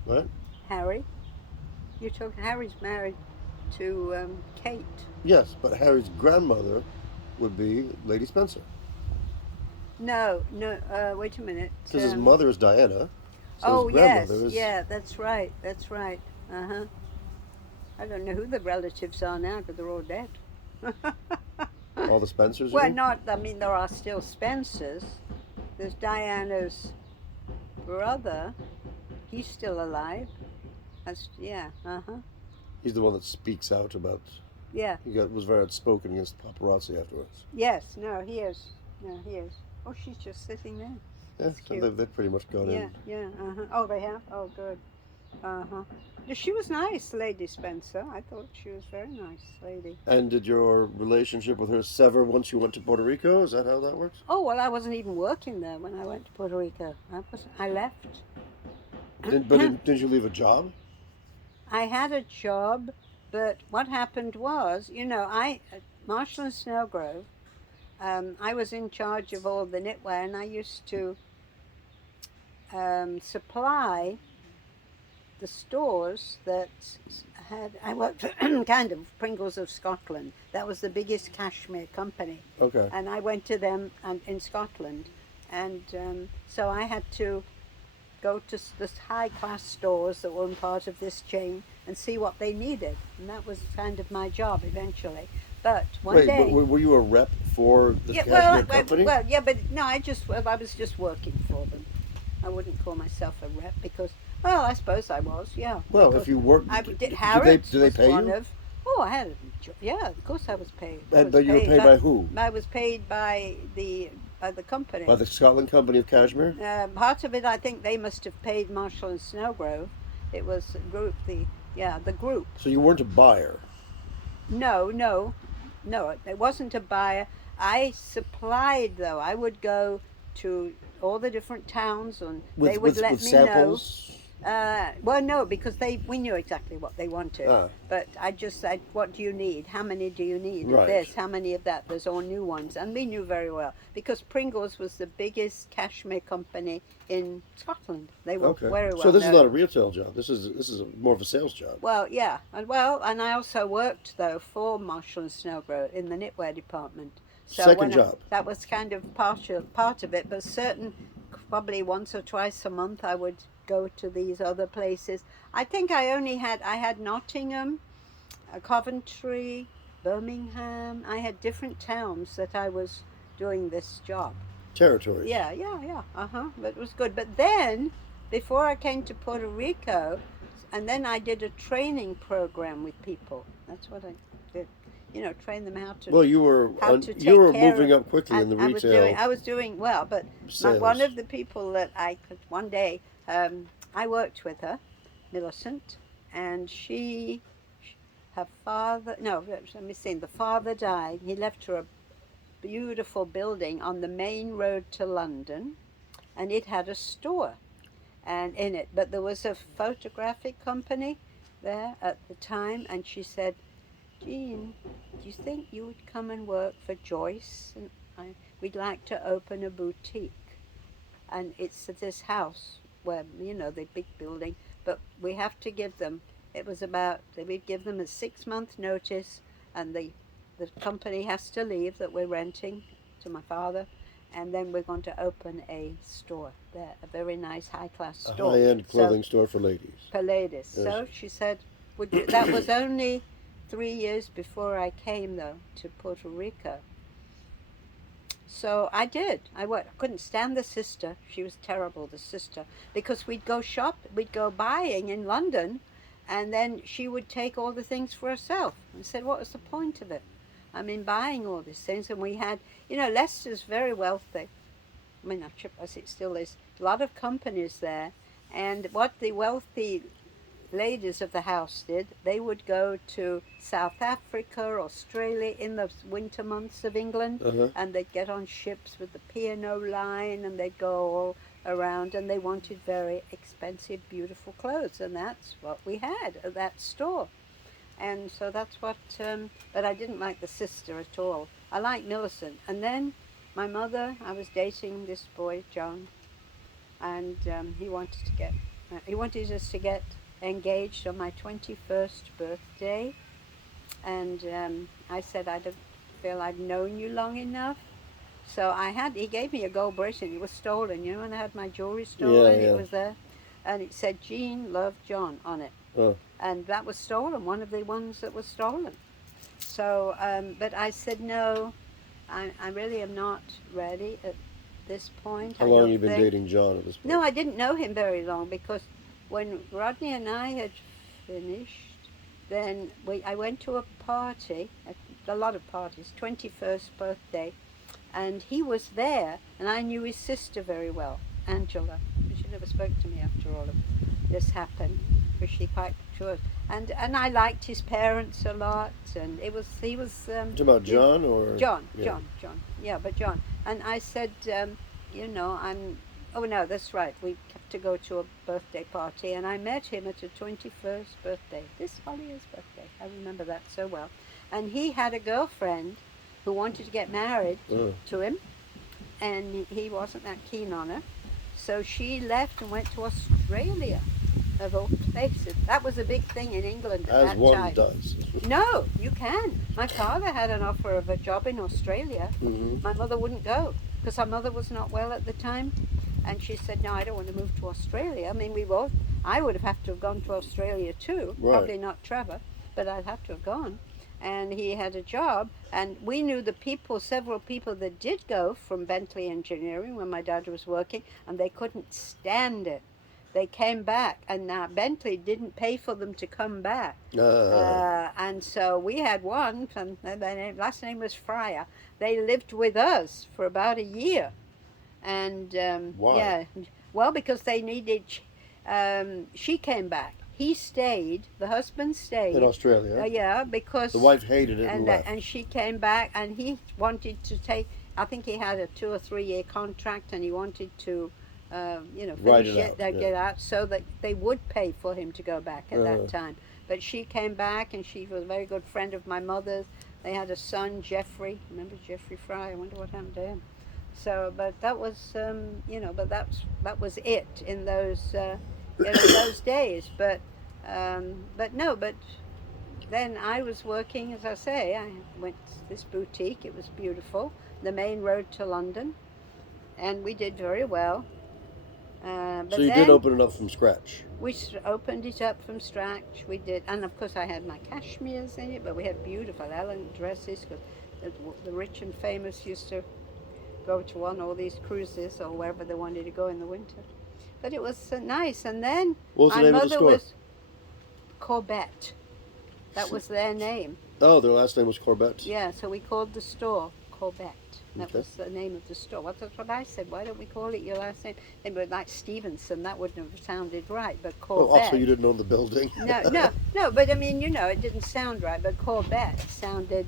right? Harry, you're talking. Harry's married to Kate. Yes, but Harry's grandmother would be Lady Spencer. No, no. Wait a minute. Because his mother is Diana, so his Oh grandmother yes, is. yeah. That's right. That's right. Uh huh. I don't know who the relatives are now because they're all dead. All the Spencers, you Well, mean? not. I mean, there are still Spencers. There's Diana's brother. He's still alive. That's yeah. Uh huh. He's the one that speaks out about. Yeah. Was very outspoken against paparazzi afterwards. Yes. No, he is. No, he is. Oh, she's just sitting there. Yeah, That's so cute. they've pretty much gone Yeah. in. Yeah. Uh huh. Oh, they have. Oh, good. Uh huh. She was nice, Lady Spencer. I thought she was a very nice lady. And did your relationship with her sever once you went to Puerto Rico? Is that how that works? Oh well, I wasn't even working there when I went to Puerto Rico. I left. Did you leave a job? I had a job, but what happened was, I at Marshall and Snowgrove. I was in charge of all the knitwear, and I used to supply the stores that had. I worked for kind of Pringles of Scotland. That was the biggest cashmere company, Okay. and I went to them in Scotland, and so I had to go to the high class stores that were part of this chain and see what they needed, and that was kind of my job eventually. But one Wait, day, were you a rep for the yeah, cashmere company? well, yeah, but no, I was just working for them. I wouldn't call myself a rep because, well, I suppose I was, yeah. Well, because if you worked, I did. do Harrods they was pay one you? of. Oh, I had a yeah. Of course, I was paid. But you were paid by who? I was paid by the company. By the Scotland Company of Cashmere? Part of it, I think they must have paid Marshall and Snowgrove. It was a group, the group. So you weren't a buyer. No, it wasn't a buyer. I supplied though. I would go to all the different towns, and they would let with me samples? well, no, because we knew exactly what they wanted. Ah. But I just said, "What do you need? How many do you need Right. of this? How many of that?" There's all new ones, and we knew very well because Pringles was the biggest cashmere company in Scotland. They were Okay. very well So this is known. not a retail job. This is more of a sales job. Well, yeah, and I also worked though for Marshall and Snowgrove in the knitwear department. So Second job. that was kind of part of it, but probably once or twice a month I would go to these other places. I think I had Nottingham, Coventry, Birmingham. I had different towns that I was doing this job. Territories. Yeah. But it was good. But then, before I came to Puerto Rico, and then I did a training program with people. That's what I did. Train them how to. Well, you were take you were care moving of- up quickly in the I retail. was doing well, but Sales. one of the people that I could one day, I worked with her, Millicent, and her father. No, let me see. The father died. He left her a beautiful building on the main road to London, and it had a store, and in it. But there was a photographic company there at the time, and she said, "Jean, do you think you would come and work for Joyce? And we'd like to open a boutique." And it's at this house where, the big building, but we have to give them, we'd give them a 6-month notice, and the company has to leave that we're renting to my father, and then we're going to open a store there, a very nice high-class A store. high-end clothing store for ladies. For ladies. Yes. So she said, that was only 3 years before I came, though, to Puerto Rico. So I did. I couldn't stand the sister. She was terrible, the sister, because we'd go buying in London, and then she would take all the things for herself. I said, what was the point of it? I mean, buying all these things, and we had, Leicester's very wealthy. I mean, as it still is, a lot of companies there, and what the wealthy ladies of the house did. They would go to South Africa, Australia in the winter months of England, Uh-huh. and they'd get on ships with the P&O line, and they'd go all around, and they wanted very expensive, beautiful clothes, and that's what we had at that store. And so that's what, but I didn't like the sister at all. I liked Millicent. And then my mother, I was dating this boy, John, and he wanted us to get engaged on my 21st birthday. And I said, I don't feel I've known you long enough. So he gave me a gold bracelet. It was stolen, when I had my jewelry stolen, Yeah. It was there. And it said, Jean loved John on it. Oh. And that was stolen, one of the ones that was stolen. So, but I said, no, I really am not ready at this point. How long have you been dating John at this point? No, I didn't know him very long, because when Rodney and I had finished, then I went to a party, a lot of parties, 21st birthday, and he was there, and I knew his sister very well, Angela. She never spoke to me after all of this happened, because she quite sure. And I liked his parents a lot, and he was. Talking about John or John, yeah. John. Yeah, but John. And I said, I'm. Oh no, that's right. We kept to go to a birthday party, and I met him at a 21st birthday. This Holly's birthday. I remember that so well. And he had a girlfriend who wanted to get married to him, and he wasn't that keen on her. So she left and went to Australia, of all places. That was a big thing in England at that time. As one does. No, you can. My father had an offer of a job in Australia. Mm-hmm. My mother wouldn't go, because her mother was not well at the time. And she said, no, I don't want to move to Australia. I mean, I would have to have gone to Australia too. Right. Probably not Trevor, but I'd have to have gone. And he had a job, and we knew several people that did go from Bentley Engineering when my dad was working, and they couldn't stand it. They came back, and Bentley didn't pay for them to come back. And so we had one, their last name was Fryer. They lived with us for about a year. And why? Yeah, well, because they needed, she came back. He stayed, the husband stayed. In Australia? Yeah, because... The wife hated it and left. And she came back, and he wanted to take, I think he had a 2 or 3 year contract, and he wanted to, finish it, get out, so that they would pay for him to go back at that time. But she came back, and she was a very good friend of my mother's. They had a son, Jeffrey. Remember Jeffrey Fry? I wonder what happened to him. So, but that was, that was it in those those days. But then I was working, as I say. I went to this boutique. It was beautiful, the main road to London, and we did very well. So you did open it up from scratch? We opened it up from scratch. We did, and of course I had my cashmeres in it, but we had beautiful elegant dresses, because the rich and famous used to go to all these cruises or wherever they wanted to go in the winter. But it was nice. And then what was the name of the store? Was Corbett. That was their name. Oh, their last name was Corbett? Yeah, so we called the store Corbett. That was the name of the store. That's what I said. Why don't we call it your last name? They were like Stevenson. That wouldn't have sounded right, but Corbett. Oh, also you didn't own the building? No, but I mean, it didn't sound right, but Corbett sounded...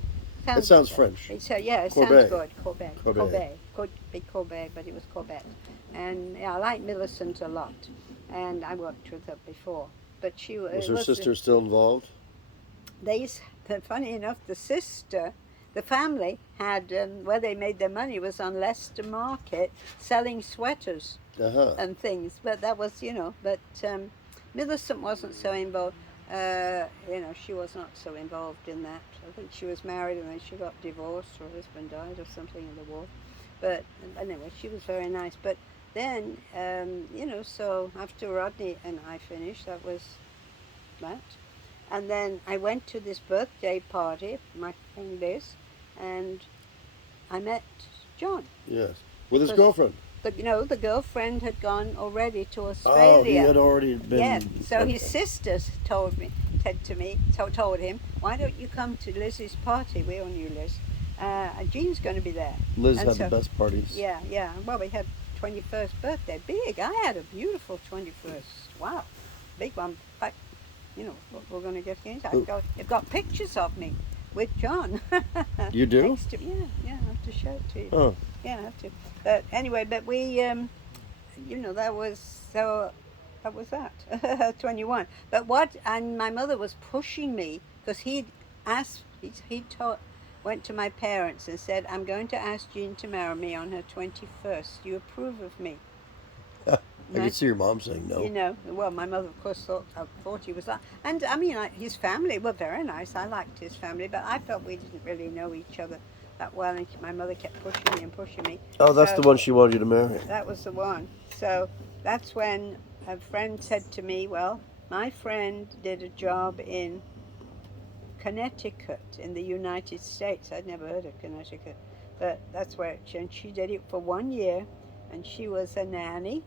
It sounds French. It Corbet. sounds good. Corbett. Corbet. Could be Corbett, but it was Corbett. And I like Millicent a lot, and I worked with her before. But she was her sister still involved? Funny enough, the family had where they made their money was on Leicester Market, selling sweaters and things. But that was, But Millicent wasn't so involved. She was not so involved in that. I think she was married and then she got divorced, or her husband died or something in the war. But anyway, she was very nice. But then, so after Rodney and I finished, that was that. And then I went to this birthday party, my friend Liz, and I met John. Yes, with his girlfriend. The girlfriend had gone already to Australia. Oh, he had already been... Yeah, so his sisters told him, why don't you come to Liz's party? We all knew Liz. Jean's going to be there. Liz had the best parties. Yeah. Well, we had 21st birthday. Big. I had a beautiful 21st. Wow. Big one. But you know, what we're going to get into. Who- I've got pictures of me with John. You do? Next to, yeah, I have to show it to you. Oh, Yeah, I have to. But anyway, but we, you know, that was so. That was that. 21. But what? And my mother was pushing me because he'd asked. He taught. Went to my parents and said, "I'm going to ask Jean to marry me on her 21st. Do you approve of me?" I can see your mom saying no. You know, well, my mother, of course, thought he was that. And I mean, his family were very nice. I liked his family, but I felt we didn't really know each other that well. And my mother kept pushing me and pushing me. Oh, that's So the one she wanted you to marry. that was the one. So that's when a friend said to me, well, my friend did a job in Connecticut in the United States. I'd never heard of Connecticut, but that's where and she did it for 1 year, and she was a nanny,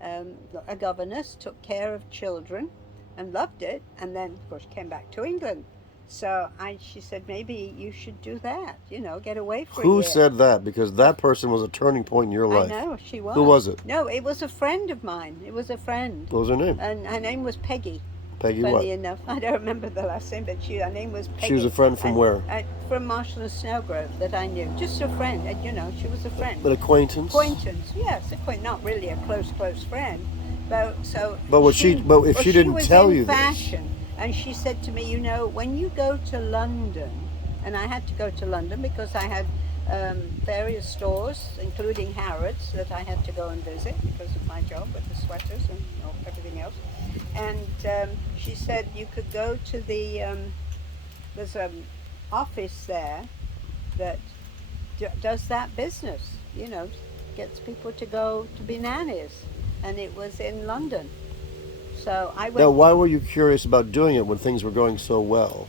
a governess, took care of children, and loved it. And then, of course, came back to England. So she said, maybe you should do that. You know, get away for a Who year. said that? Because that person was a turning point in your life. I know she was. Who was it? No, it was a friend of mine. It was a friend, What was her name? and her name was Peggy. Peggy Funny what? enough, I don't remember the last name, but her name was Peggy. She was a friend from and, where? From Marshall and Snowgrove that I knew. Just a friend, and you know, she was a friend. An acquaintance. Acquaintance, yes, not really a close friend. But But if she didn't tell you fashion, and she said to me, you know, when you go to London, and I had to go to London because I had various stores, including Harrods, that I had to go and visit because of my job with the sweaters and everything else. And she said you could go to the there's an office there that does that business, you know, gets people to go to be nannies, and it was in London. So I went. Now, why were you curious about doing it when things were going so well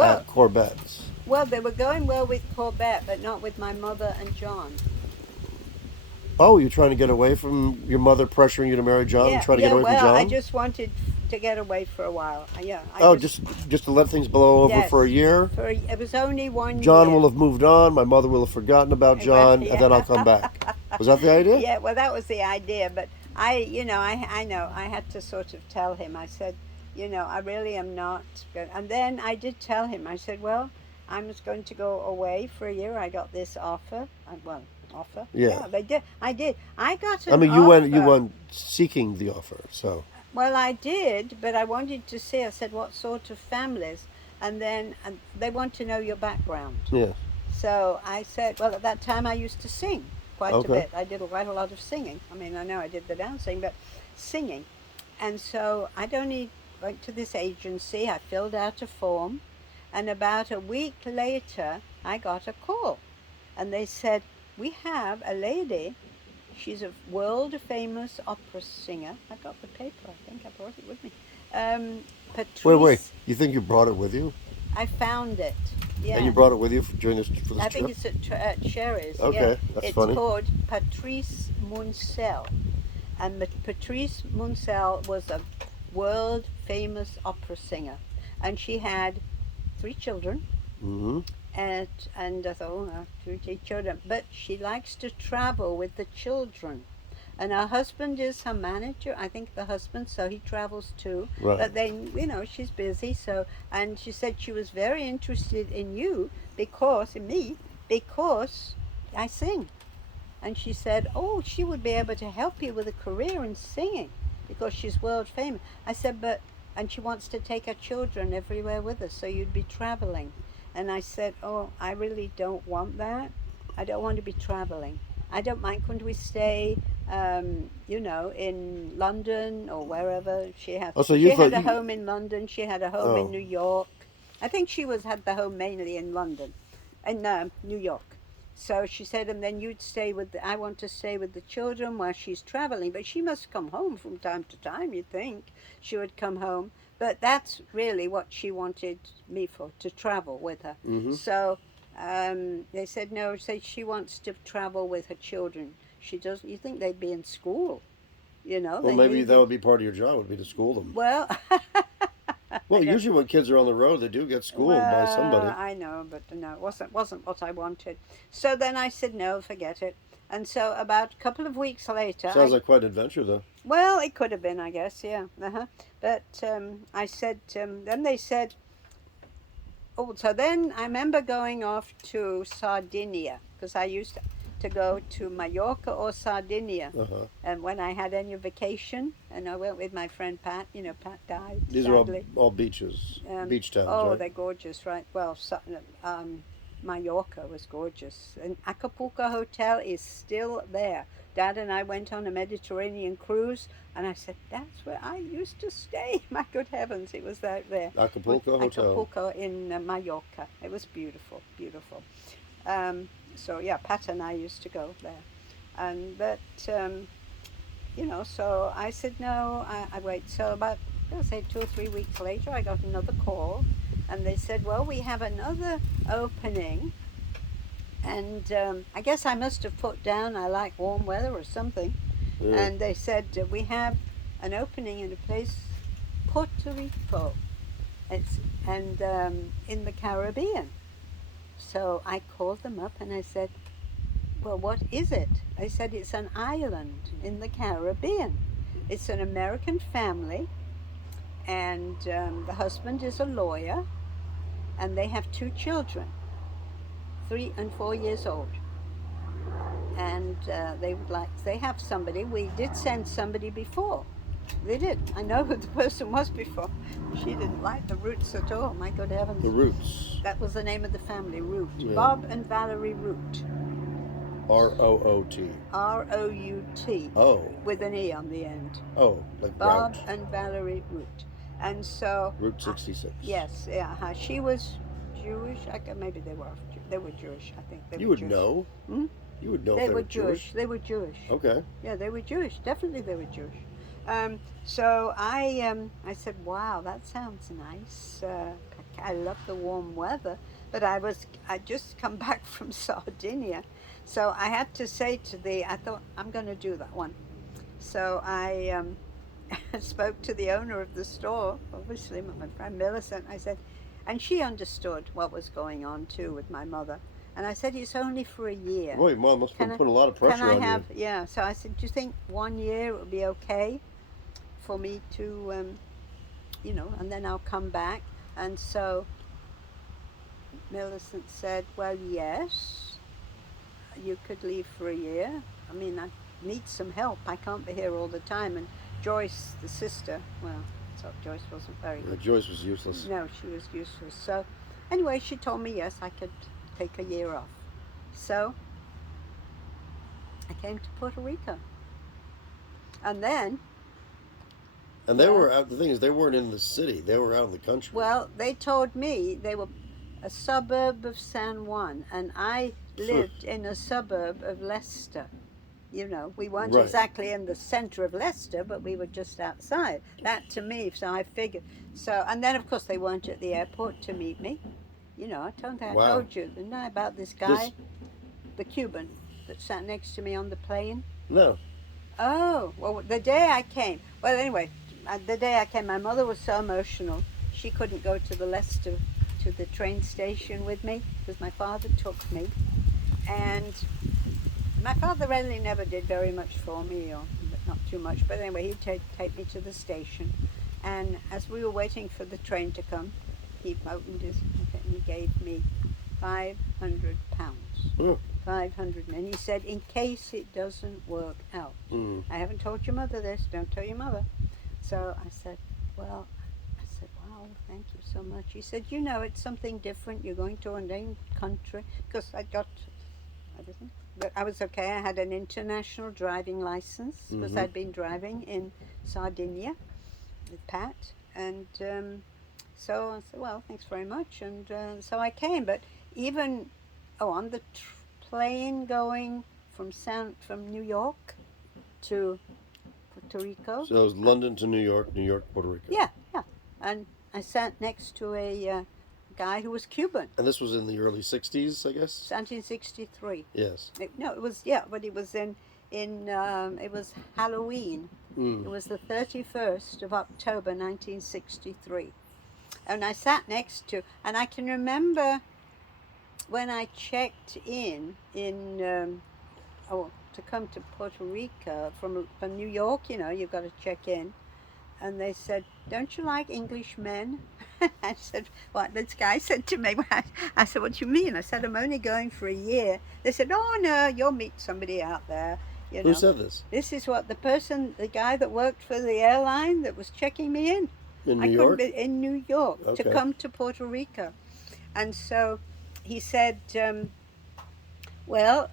at Corbett's? Well, they were going well with Corbett, but not with my mother and John. Oh, you're trying to get away from your mother pressuring you to marry John and try to get away from John? I just wanted to get away for a while. Yeah. Just to let things blow over for a year? It was only 1 year. John will have moved on, my mother will have forgotten about John, and then I'll come back. Was that the idea? Yeah, well, that was the idea, but I know, I had to sort of tell him. I said, you know, I really am not good. And then I did tell him, I said, well, I was going to go away for a year. I got this offer. Offer? Yeah. They did. I did. I got an I mean, offer. you went seeking the offer, so. Well, I did, but I wanted to see. I said, what sort of families? And then they want to know your background. Yeah. So I said, well, at that time I used to sing quite a bit. I did quite a lot of singing. I mean, I know I did the dancing, but singing. And so I went to this agency. I filled out a form, and about a week later, I got a call, and they said, we have a lady. She's a world famous opera singer. I got the paper. I think I brought it with me. Patrice. Wait. You think you brought it with you? I found it. Yeah. And you brought it with you for this trip? I think it's at Sherry's. Okay, yeah. that's funny. It's called Patrice Munsell. And Patrice Munsell was a world famous opera singer. And she had 3 children. Mm-hmm. And I thought, oh, 3 children. But she likes to travel with the children. And her husband is her manager, I think the husband, so he travels too. Right. But then, you know, she's busy. So, and she said she was very interested in you because I sing. And she said, oh, she would be able to help you with a career in singing because she's world famous. I said, and she wants to take her children everywhere with her, so you'd be traveling. And I said, oh, I really don't want that. I don't want to be traveling. I don't mind. Couldn't we stay, you know, in London or wherever she had? Oh, so she had a you... home in London. She had a home in New York. I think she had the home mainly in London, in New York. So she said, and then you'd stay I want to stay with the children while she's traveling. But she must come home from time to time, you'd think. She would come home. But that's really what she wanted me for, to travel with her. Mm-hmm. So they said, no, she wants to travel with her children. She doesn't, you think they'd be in school, you know? Well, maybe that would be part of your job, would be to school them. Well... Well, usually when kids are on the road, they do get schooled by somebody. I know, but no, it wasn't what I wanted. So then I said, no, forget it. And so about a couple of weeks later, Sounds like quite an adventure, though. well, it could have been, I guess, yeah. But I said, then they said, oh, so then I remember going off to Sardinia because I used to go to Mallorca or Sardinia. Uh-huh. And when I had any vacation, and I went with my friend Pat, Pat died, These sadly. are all beaches, beach towns, Oh, right? they're gorgeous, right? Well, Mallorca was gorgeous. And Acapulco Hotel is still there. Dad and I went on a Mediterranean cruise, and I said, that's where I used to stay. My good heavens, it was out there. Acapulco Hotel. Acapulco in Mallorca. It was beautiful, beautiful. So, yeah, Pat and I used to go there. But so I said, no, I wait. So about, I'll say 2 or 3 weeks later, I got another call, and they said, well, we have another opening. And I guess I must have put down I like warm weather or something. Yeah. And they said, we have an opening in a place, Puerto Rico. And in the Caribbean. So I called them up and I said, well, what is it? They said it's an island in the Caribbean. It's an American family, and the husband is a lawyer, and they have 2 children, 3 and 4 years old. And they have somebody. We did send somebody before. They did. I know who the person was before. She didn't like the Roots at all. My good heavens. The Roots. That was the name of the family, Root. Yeah. Bob and Valerie Root. R-O-O-T. R-O-U-T. Oh. With an E on the end. Oh, like Bob route. and Valerie Root. And so... Route 66. Yes, yeah. She was Jewish. Maybe they were Jewish, I think. You would know. Hmm? You would know They if they were were Jewish. They were Jewish. Okay. Yeah, they were Jewish. Definitely they were Jewish. So I said, wow, that sounds nice. I love the warm weather. But I'd just come back from Sardinia. So I had to say I thought, I'm going to do that one. So I spoke to the owner of the store, obviously, my friend Millicent. I said, and she understood what was going on too with my mother. And I said, it's only for a year. Well, your mom must have put a lot of pressure on you. Yeah, so I said, do you think 1 year it would be okay for me to, and then I'll come back? And so Millicent said, well, yes, you could leave for a year. I mean, I need some help. I can't be here all the time. And Joyce, the sister, well, so Joyce wasn't very good. Joyce was useless. No, she was useless. So anyway, she told me, yes, I could take a year off. So I came to Puerto Rico. And then... And they were out, the thing is, they weren't in the city. They were out in the country. Well, they told me they were a suburb of San Juan, and I lived in a suburb of Leicester. We weren't exactly in the center of Leicester, but we were just outside. That to me, so I figured. So, and then of course they weren't at the airport to meet me. I told you, didn't I, about this guy, the Cuban, that sat next to me on the plane? No. Oh, well, the day I came, my mother was so emotional, she couldn't go to the Leicester, to the train station with me, because my father took me. And my father really never did very much for me, or not too much, but anyway, he'd take me to the station. And as we were waiting for the train to come, he opened his pocket and he gave me £500. 500, and he said, in case it doesn't work out. I haven't told your mother this, don't tell your mother. So I said, wow, thank you so much. He said, it's something different. You're going to a named country. Because but I was okay. I had an international driving license because I'd been driving in Sardinia with Pat. And so I said, well, thanks very much. And so I came. But even, on the plane going from New York to Puerto Rico. So it was London to New York, Puerto Rico. Yeah. And I sat next to a guy who was Cuban. And this was in the early 60s, I guess? 1963. Yes. But it was it was Halloween. It was the 31st of October, 1963. And I sat next to, and I can remember when I checked in to come to Puerto Rico from New York, you've got to check in. And they said, "Don't you like English men?" I said, "What?" This guy said to me. I said, "What do you mean?" I said, "I'm only going for a year." They said, "Oh no, you'll meet somebody out there." Who said this? This is what the guy that worked for the airline that was checking me in. In I New couldn't York? be in New York to Okay. come to Puerto Rico. And so he said, well,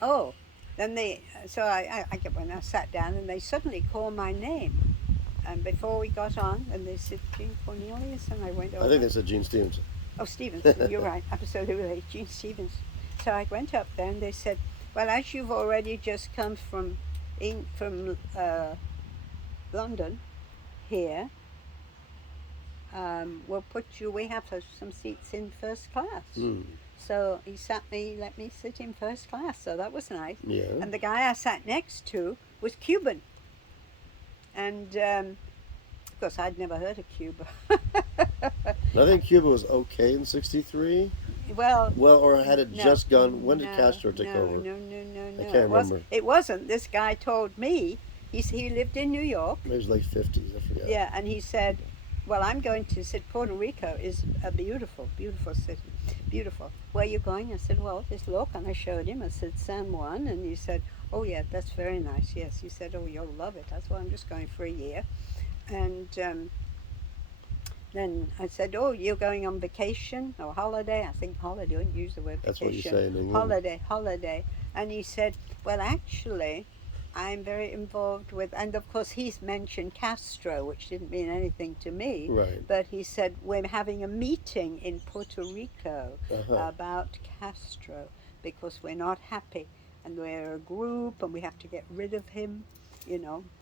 oh, then when I sat down and they suddenly called my name. And before we got on, and they said, "Jean Cornelius," and I went over. I think they said Gene Stevenson. Oh, Stevenson, you're right, absolutely, Gene Stevenson. So I went up there and they said, "Well, as you've already just come from London here, we have some seats in first class." Mm. So he let me sit in first class, so that was nice. Yeah. And the guy I sat next to was Cuban. And of course, I'd never heard of Cuba. I think Cuba was okay in '63. Well, or had it just gone? When did no, Castro take over? No. I can't remember. It wasn't. This guy told me, he lived in New York. Maybe it was late '50s. I forget. Yeah, and he said, "Well, I'm going to Puerto Rico is a beautiful, beautiful city. Beautiful. Where are you going?" I said, "Well, just look." And I showed him. I said, "San Juan." And he said, "Oh, yeah, that's very nice." Yes. He said, "Oh, you'll love it. That's why I'm just going for a year." And then I said, "Oh, you're going on vacation or holiday?" I think holiday. I don't use the word vacation. That's what you say in England. Holiday. And he said, "Well, actually, I'm very involved with," and of course he's mentioned Castro, which didn't mean anything to me. Right. But he said, "We're having a meeting in Puerto Rico about Castro because we're not happy and we're a group and we have to get rid of him,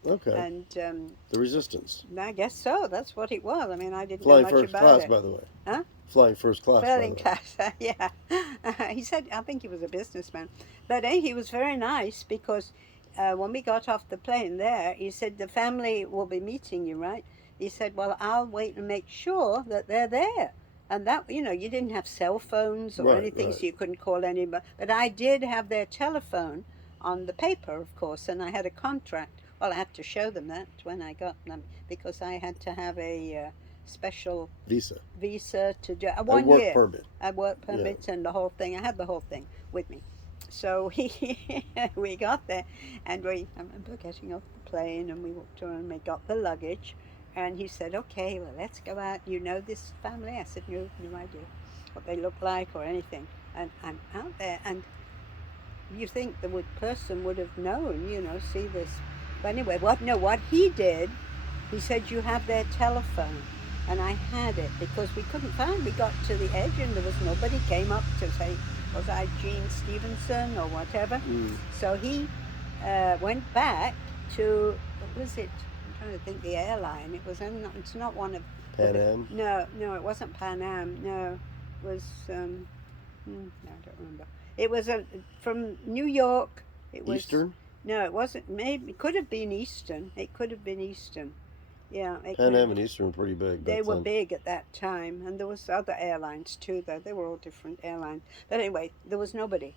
Okay. And the resistance. I guess so. That's what it was. I mean, I didn't Flying know much first about class, it. by the way. Huh? Flying first class. Flying class, yeah. He said, I think he was a businessman. But he was very nice because when we got off the plane there, he said, "The family will be meeting you, right?" He said, "Well, I'll wait and make sure that they're there." And that, you didn't have cell phones or anything, so you couldn't call anybody. But I did have their telephone on the paper, of course, and I had a contract. Well, I had to show them that when I got them because I had to have a special visa to do 1 year. Permit. A work permit and the whole thing. I had the whole thing with me. So we got there, and I remember getting off the plane, and we walked around, and we got the luggage, and he said, "Okay, well, let's go out. You know this family?" I said, no idea what they look like or anything. And I'm out there, and you think the person would have known, see this. But anyway, what he did, he said, "You have their telephone." And I had it because we couldn't find. We got to the edge and there was nobody came up to say, was I Gene Stevenson or whatever. So he went back to, what was it? I'm trying to think the airline. It's not one of... Pan Am? No, it wasn't Pan Am. No, it was, no, I don't remember. It was from New York. It was Eastern? No, it wasn't. Maybe it could have been Eastern. It could have been Eastern. Yeah. Pan Am and Eastern were pretty big. They were big at that time, and there was other airlines too. Though they were all different airlines. But anyway, there was nobody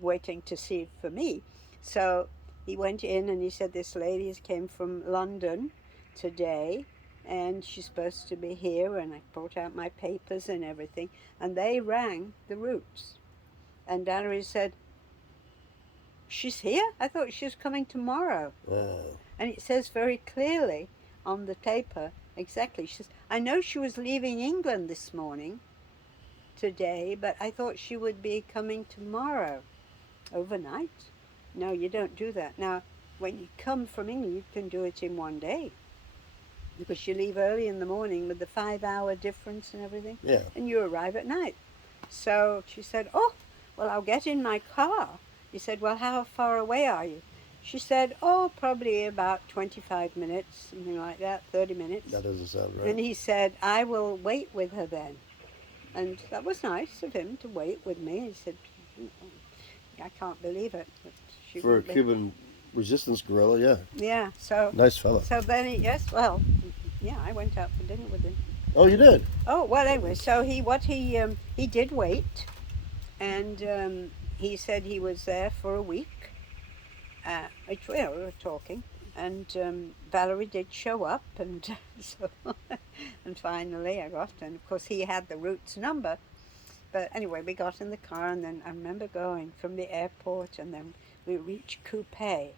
waiting to see for me. So he went in and he said, "This lady came from London today, and she's supposed to be here." And I brought out my papers and everything, and they rang the routes. And Valerie said, "She's here? I thought she was coming tomorrow." And it says very clearly on the paper, exactly. She says, "I know she was leaving England this morning, today, but I thought she would be coming tomorrow, overnight." No, you don't do that. Now, when you come from England, you can do it in 1 day. Because you leave early in the morning with the 5-hour difference and everything. Yeah. And you arrive at night. So she said, "Oh, well, I'll get in my car." He said, "Well, how far away are you?" She said, "Oh, probably about 25 minutes, something like that, 30 minutes. That doesn't sound right. And he said, "I will wait with her then." And that was nice of him to wait with me. He said, "I can't believe it." But for a Cuban resistance guerrilla, yeah. Yeah, so... Nice fella. So then I went out for dinner with him. Oh, you did? Oh, well, anyway, so he did wait. And he said he was there for a week. we were talking, and Valerie did show up, and so and finally I got, and of course he had the Roots number. But anyway, we got in the car, and then I remember going from the airport, and then we reached Coupe,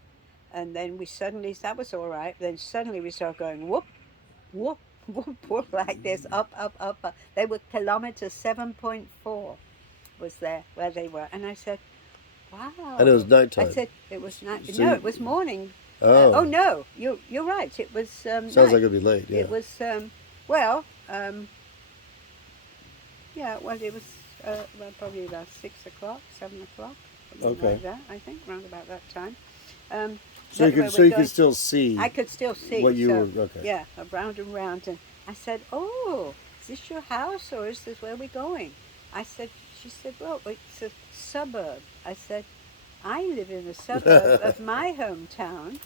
and then we suddenly, that was all right. Then suddenly we started going whoop, whoop, whoop, whoop, like this, up, up, up, up. They were kilometer 7.4 was there where they were, and I said, wow. And it was I nighttime. said it was night. So No, you- it was morning. Oh, Oh no, you're right. It was sounds night. like it'd be late. Yeah. It was well, yeah. Well, it was probably about 6 o'clock, 7 o'clock, something Okay. like that. I think around about that time. Um, So you but where could, so we're you going- could still see. I could still see. what you so, were- okay. Yeah, round and round, and I said, "Oh, is this your house, or is this where we're going?" I said. She said, "Well, it's a suburb." I said, "I live in a suburb of my hometown,"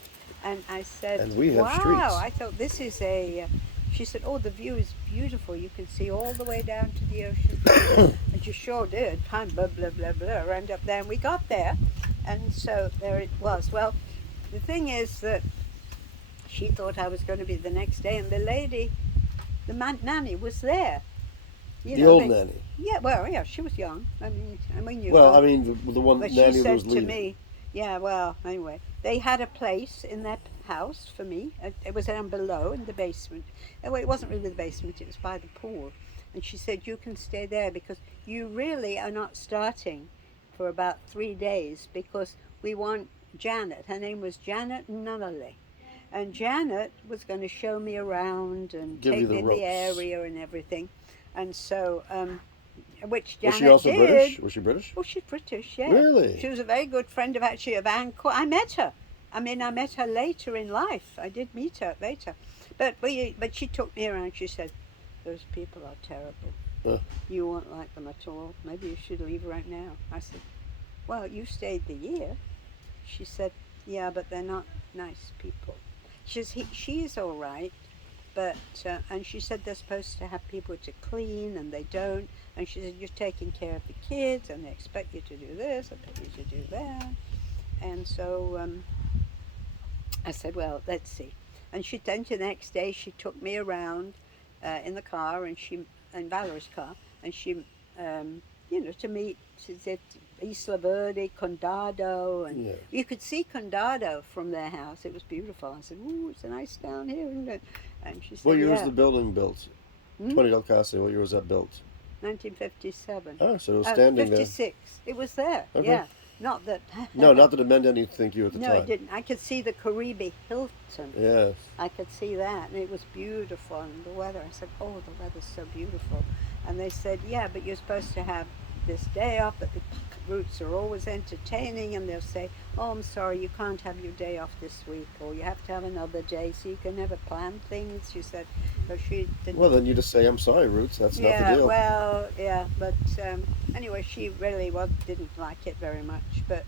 and I said, And we have "Wow, streets." I thought this is a." She said, "Oh, the view is beautiful. You can see all the way down to the ocean." And you sure did. Time, blah blah blah blah. Round up there, and we got there, and so there it was. Well, the thing is that she thought I was going to be the next day, and the lady, the nanny, was there. You The know, old they- nanny. Yeah, well, yeah, she was young. I mean, and we knew Well, her. I mean, the one But nanny she that said was to leaving. me, yeah, well, anyway, they had a place in their house for me. It was down below in the basement. Well, it wasn't really the basement, it was by the pool. And she said, you can stay there because you really are not starting for about 3 days because we want Janet. Her name was Janet Nunnally. And Janet was going to show me around and Give you take the me in the ropes. area and everything. And so, which Was Janet she also did. British? Was she British? Oh, she's British, yeah. Really? She was a very good friend of Anne. I met her. I mean, I met her later in life. I did meet her later, but she took me around. She said, "Those people are terrible. You won't like them at all. Maybe you should leave right now." I said, "Well, you stayed the year." She said, "Yeah, but they're not nice people." She's all right, but and she said they're supposed to have people to clean, and they don't. And she said, you're taking care of the kids, and they expect you to do this, expect you to do that. And so I said, well, let's see. And then the next day she took me around in the car, and in Valerie's car, and she, to meet. She said Isla Verde, Condado, and Yeah. you could see Condado from their house. It was beautiful. I said, ooh, it's nice down here, isn't it? And she said, What year yeah. was the building built? 20 Del Casa. What year was that built? 1957. Oh, so it was standing there. 56. It was there. Okay. Yeah. Not that. No, not that it meant anything to you at the No, time. it didn't. I could see the Caribe Hilton. Yes. I could see that, and it was beautiful. And the weather. I said, "Oh, the weather's so beautiful." And they said, "Yeah, but you're supposed to have this day off. But the Roots are always entertaining." And they'll say, "Oh, I'm sorry, you can't have your day off this week, or you have to have another day, so you can never plan things." She said, "So she didn't." Well, then you just say, I'm sorry, Roots. That's not Yeah, the deal. well, yeah, but anyway, she really didn't like it very much. But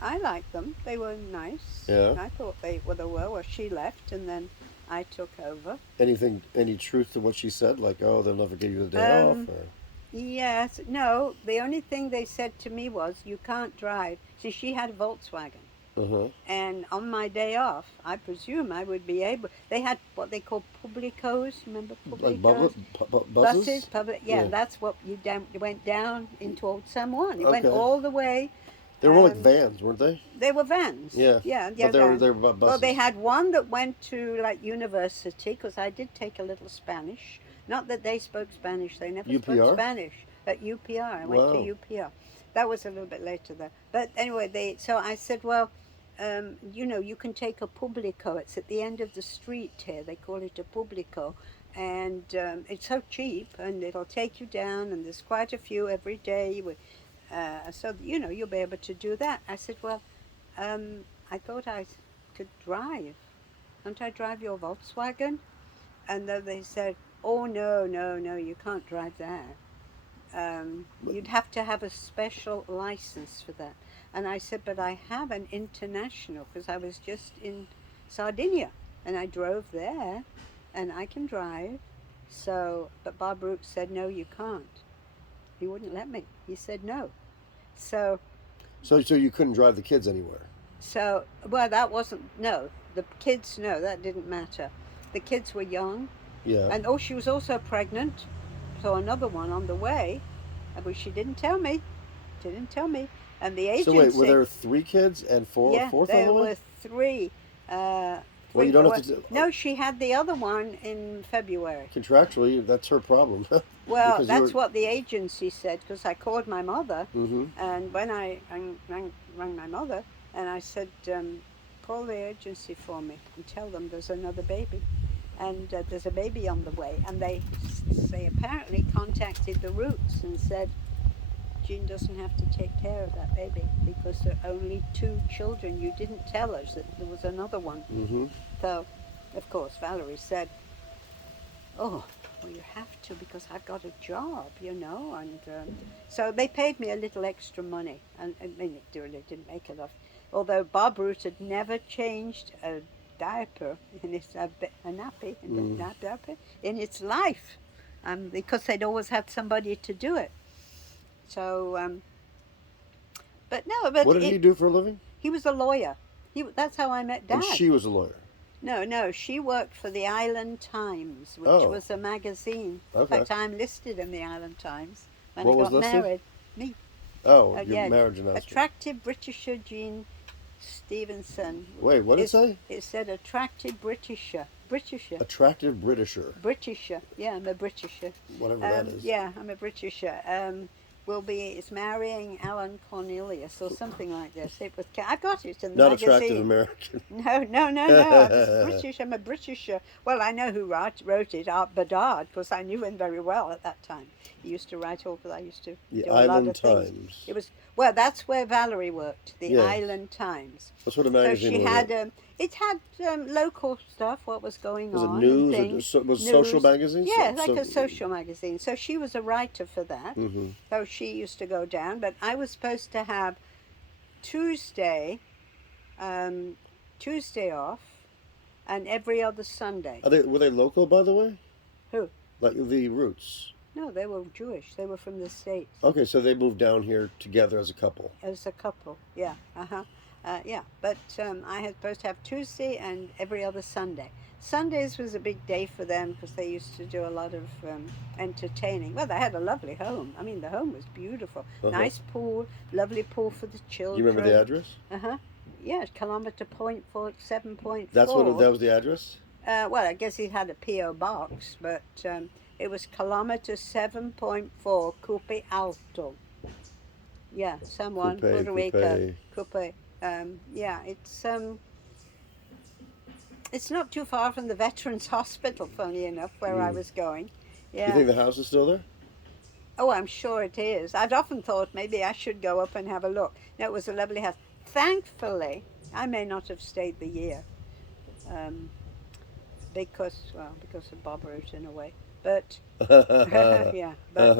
I liked them; they were nice. Yeah. I thought they were. Well, she left, and then I took over. Any truth to what she said? Like, oh, they'll never give you the day off? Or? Yes, no. The only thing they said to me was, "You can't drive." See, she had a Volkswagen. Uh-huh. And on my day off, I presume I would be able. They had what they call publicos. Remember Like publicos? buses? Public. Yeah, Yeah. that's what you went down into Old San Juan. You went Okay. all the way. They were more like vans, weren't they? They were vans. Yeah. Yeah, But they were vans. buses. Well, they had one that went to like university because I did take a little Spanish. Not that they spoke Spanish. They never UPR? spoke Spanish. At UPR, I went Wow. to UPR. That was a little bit later though. But anyway, so I said, well, you can take a publico. It's at the end of the street here. They call it a publico. And it's so cheap, and it'll take you down, and there's quite a few every day. So, you'll be able to do that. I said, well, I thought I could drive. Can't I drive your Volkswagen? And then they said, oh, no, you can't drive that. You'd have to have a special license for that. And I said, but I have an international because I was just in Sardinia and I drove there and I can drive. So, but Bob Root said, no, you can't. He wouldn't let me. He said no. So So you couldn't drive the kids anywhere? So, well, that wasn't, no, the kids, no, that didn't matter. The kids were young, Yeah. and she was also pregnant, so another one on the way, but she didn't tell me. Didn't tell me. And the So wait, were agency, there three kids and a yeah, fourth on the there way? were three. Uh, Well, three. you don't have Well, to. no, she had the other one in February. Contractually, that's her problem. Well, Because you were. that's what the agency said because I called my mother, Mm-hmm. and when I rang my mother, and I said, call the agency for me and tell them there's another baby, and there's a baby on the way. And they apparently contacted the Roots and said, Jean doesn't have to take care of that baby because there are only two children. You didn't tell us that there was another one. Mm-hmm. So, of course, Valerie said, oh, well, you have to because I've got a job, And so they paid me a little extra money. And I mean, it really didn't make enough. Although Bob Root had never changed a diaper in its, a nappy, Mm. diaper in its life because they'd always had somebody to do it. So, but no, but What did he do for a living? he was a lawyer. That's how I met And Dad. she was a lawyer. No, she worked for the Island Times, which Oh. was a magazine. In Okay. fact, I'm listed in the Island Times when What I was got listed? married. Me. Oh, your Yeah, marriage announcement. attractive Britisher Jean Stevenson. Wait, what did it say? It said attractive Britisher. Britisher. Attractive Britisher. Britisher. Yeah, I'm a Britisher. Whatever that is. Yeah, I'm a Britisher. Is marrying Alan Cornelius or something like this. It was. I got it in the Not magazine. attractive American. No. I'm British. I'm a Britisher. Well, I know who wrote it, Art Bedard, because I knew him very well at that time. He used to write all. I used to The do a lot Island of things. Times. It was that's where Valerie worked. The Yes. Island Times. That's what a So magazine she was. had. It had local stuff. What was going Was it on? news and or things. was News. social magazine? Yeah, like a social magazine. So she was a writer for that. Mm-hmm. So she used to go down, but I was supposed to have Tuesday off, and every other Sunday. Were they local, by the way? Who? Like the Roots. No, they were Jewish. They were from the States. Okay, so they moved down here together as a couple. As a couple, yeah. Yeah, but I had supposed to have Tuesday and every other Sunday. Sundays was a big day for them because they used to do a lot of entertaining. Well, they had a lovely home. I mean, the home was beautiful. Uh-huh. Nice pool, lovely pool for the children. You remember the address? Yeah, kilometer point 7.4. That was the address? Well, I guess he had a P.O. box, but it was kilometer 7.4, Coupe Alto. Yeah, someone, Coupe, Puerto Rico. Coupe. Coupe. Yeah, it's not too far from the Veterans Hospital, funny enough, where I was going. Yeah. You think the house is still there? Oh, I'm sure it is. I'd often thought maybe I should go up and have a look. No, it was a lovely house. Thankfully, I may not have stayed the year because of Bob Root in a way. But yeah, but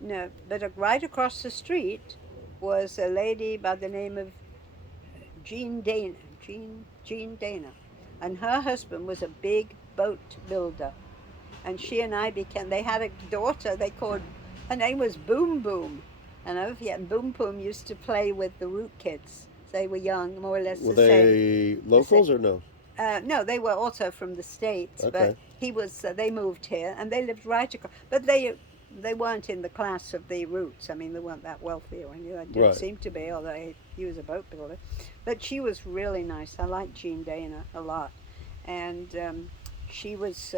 no. But right across the street was a lady by the name of Jean Dana, and her husband was a big boat builder, and she and I became. They had a daughter. They called her name was Boom Boom, and Boom Boom used to play with the Root kids. They were young, more or less Were the they same. locals or no? No, they were also from the States, Okay. but he was. They moved here, and they lived right across. But they weren't in the class of the Roots. I mean, they weren't that wealthy or anything. They didn't Right. seem to be, although he was a boat builder. But she was really nice. I liked Jean Dana a lot, and she was.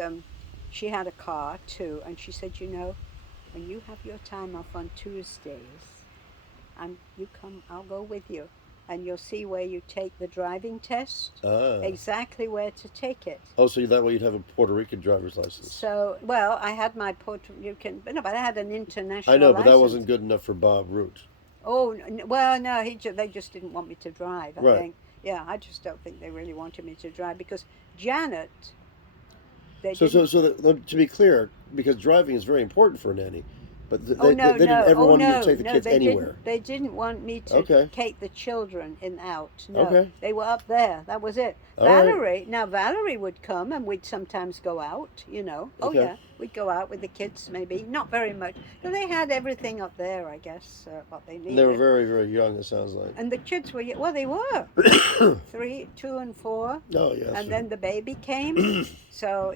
She had a car too, and she said, when you have your time off on Tuesdays, you come. I'll go with you. And you'll see where you take the driving test, exactly where to take it. Oh, so that way you'd have a Puerto Rican driver's license. So, well, I had my Puerto Rican, but I had an international I know, but that license. wasn't good enough for Bob Root. Oh, well, no, they just didn't want me to drive, I Right. think. Yeah, I just don't think they really wanted me to drive because Janet, To be clear, because driving is very important for a nanny, But Oh no, they didn't no, ever oh want you to no, take the no, kids they anywhere. didn't. They didn't want me to Okay. take the children out. No, Okay. they were up there. That was it. All right. Valerie would come, and we'd sometimes go out. You know. Oh Okay. yeah, we'd go out with the kids. Maybe not very much, because they had everything up there. I guess what they And they were needed. very, very young, it sounds like. And the kids were, well, they were 3, 2, and 4, Oh, yes. and then the baby came. So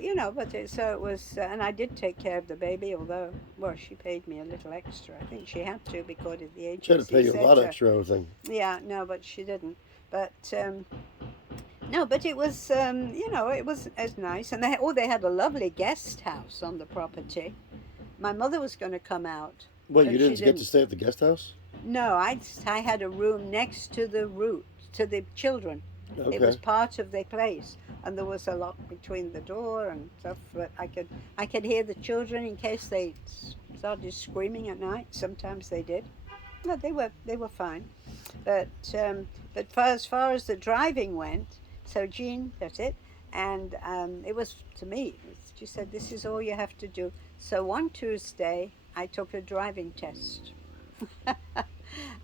so it was, and I did take care of the baby. Although, well, she paid me a little extra. I think she had to because of the She had to agency pay you a said lot so. extra, I would think. Yeah, no, but she didn't. But no, but it was it was as nice, and they had a lovely guest house on the property. My mother was going to come out, Well, but you she didn't get to didn't. stay at the guest house? No, I had a room next to the to the children. It was Okay. part of their place, and there was a lock between the door and stuff. But I could hear the children in case they started screaming at night. Sometimes they did. No, they were fine. But as far as the driving went, so Jean did it, and it was to me. She said, "This is all you have to do." So one Tuesday, I took a driving test.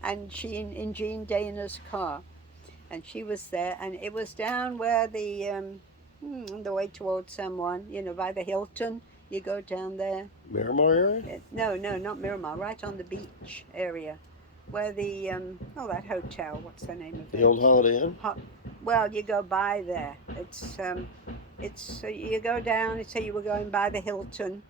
And in Jean Dana's car, and she was there, and it was down where the way towards someone, by the Hilton. You go down there. Miramar area? No, not Miramar, right on the beach area, where that hotel. What's the name of it? The old Holiday Inn? Well, you go by there. It's you go down. Say you were going by the Hilton,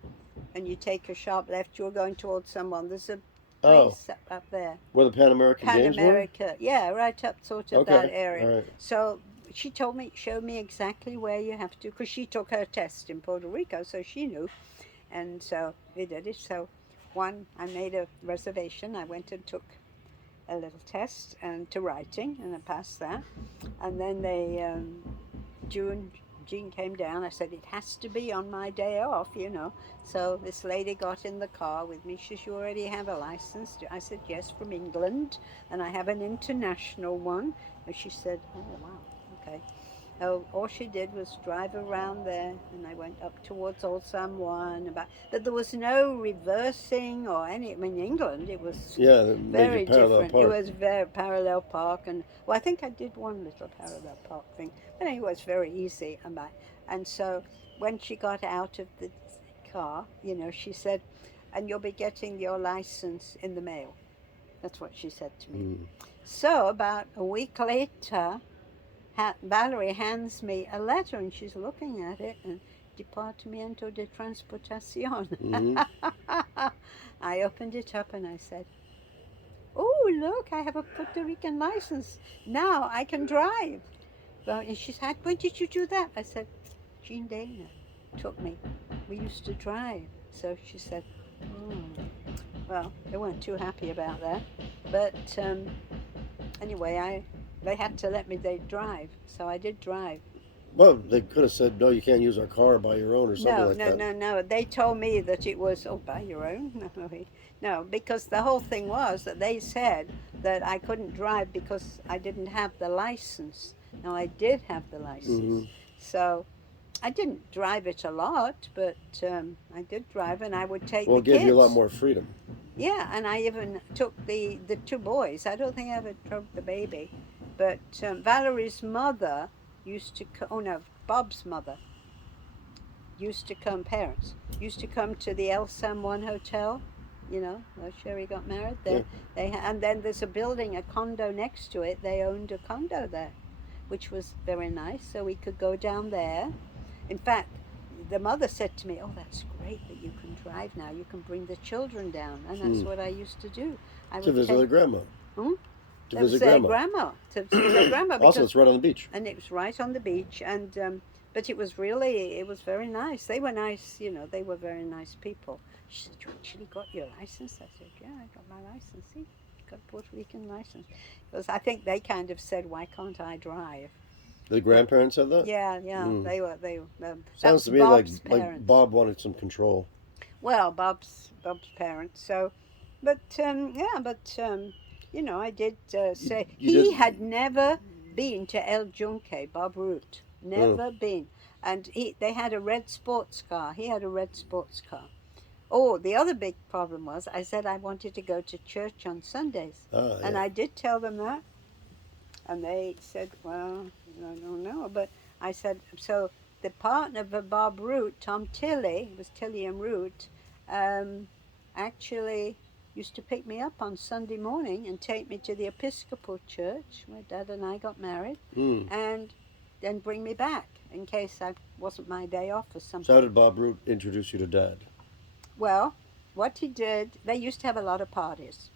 and you take a sharp left. You're going towards someone. There's a place up there. Where the Pan American Games were? America, yeah, right up sort of that area. All right. So she showed me exactly where you have to, because she took her test in Puerto Rico, so she knew, and so we did it. So I made a reservation. I went and took a little test and to writing, and I passed that. And then Jean came down. I said, it has to be on my day off, So this lady got in the car with me. She said, you already have a license? I said, yes, from England, and I have an international one. And she said, oh, wow, okay. All she did was drive around there, and I went up towards Old San Juan. But there was no reversing or any. I mean, England, it was very different. It was very parallel park, and I think I did one little parallel park thing. But anyway, it was very easy. And so when she got out of the car, she said, "And you'll be getting your license in the mail." That's what she said to me. So about a week later, Valerie hands me a letter, and she's looking at it, and Departamento de Transportación. I opened it up and I said, oh, look, I have a Puerto Rican license. Now I can drive. Well, and she said, when did you do that? I said, Jean Dana took me. We used to drive. So she said, well, they weren't too happy about that. But anyway, they had to let me drive, so I did drive. Well, they could have said, no, you can't use our car, buy your own or something like that. No. They told me that it was, buy your own? No, because the whole thing was that they said that I couldn't drive because I didn't have the license. Now, I did have the license. So I didn't drive it a lot, but I did drive, and I would take the kids. Well, it gave you a lot more freedom. Yeah, and I even took the 2 boys. I don't think I ever drove the baby. But Valerie's mother used to Bob's mother used to come, parents used to come to the El San Juan Hotel, where Sherry got married there. Yeah. And then there's a building, a condo next to it. They owned a condo there, which was very nice, so we could go down there. In fact, the mother said to me, oh, that's great that you can drive now. You can bring the children down. And that's what I used to do. To visit their grandma. To visit their grandma. To see their grandma. Also, it's right on the beach. And it was right on the beach. And but it was very nice. They were nice, they were very nice people. She said, you actually got your license? I said, yeah, I got my license. See, got a Puerto Rican license. Because I think they kind of said, why can't I drive? The grandparents said that? Yeah. They were. Sounds to me like Bob wanted some control. Well, Bob's parents. So, but I did say he had never been to El Junque, Bob Root, never been, and they had a red sports car. He had a red sports car, Oh, the other big problem was I said I wanted to go to church on Sundays. Ah, And yeah. I did tell them that. And they said, well, I don't know. But I said, so the partner of Bob Root, Tom Tilley, it was Tilley and Root, um, actually used to pick me up on Sunday morning and take me to the Episcopal church where Dad and I got married, Mm. and then bring me back in case I wasn't my day off or So how something. did Bob Root introduce you to Dad? Well, what he did, they used to have a lot of parties.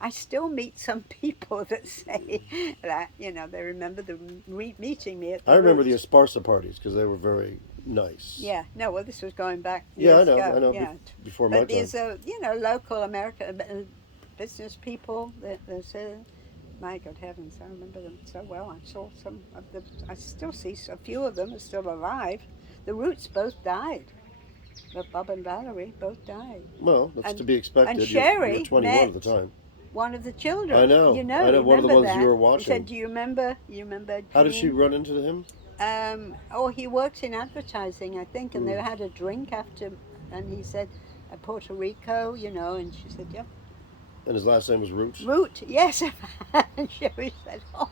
I still meet some people that say that, they remember meeting me at I the remember the Roots. Esparza parties because they were very nice. Yeah, no, well, this was going back Yeah, I years know, ago. I know. Yeah, Before my but time. these are, local American business people. There's my good heavens, I remember them so well. I saw some of them. I still see a few of them are still alive. The Roots both died. But Bob and Valerie both died. Well, that's to And be and expected. You were Sherry 21 at the met time. one of the I children. know. I know. One of the Remember ones you that? were He said, watching. "Do you remember? You remember How did she Jean?" run into him? Oh, he works in advertising, I think, and they Mm. had a drink after, and he said, Puerto Rico, and she said, "Yeah, And his last name was Root. Root, yes." And Sherry said, "Oh,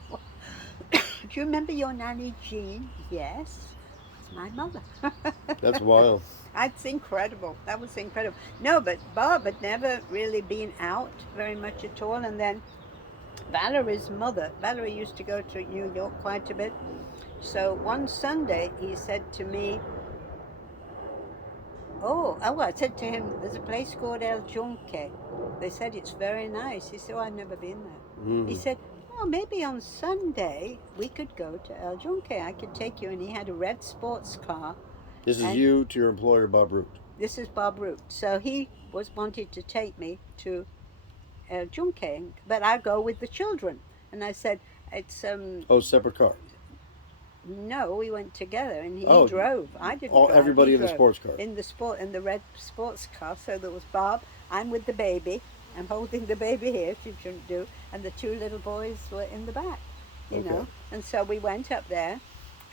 do you remember your nanny Jean?" "Yes, it's my mother." That's wild. That's incredible. That was incredible. No, but Bob had never really been out very much at all. And then Valerie's mother, Valerie used to go to New York quite a bit. So one Sunday he said to me, I said to him, there's a place called El Junque. They said it's very nice. He said, oh, I've never been there. He Mm. said, well, maybe on Sunday we could go to El Junque. I could take you. And he had a red sports car. This is And you to your employer, Bob Root. this is Bob Root. So he was wanted to take me to Junque, but I go with the children. And I said, it's Oh, separate car. no, we went together, and he Oh, drove. I didn't all drive. He everybody in the drove sports car. in the red sports car. So there was Bob. I'm with the baby. I'm holding the baby here, which you shouldn't do, and the two little boys were in the back. Okay. And so we went up there,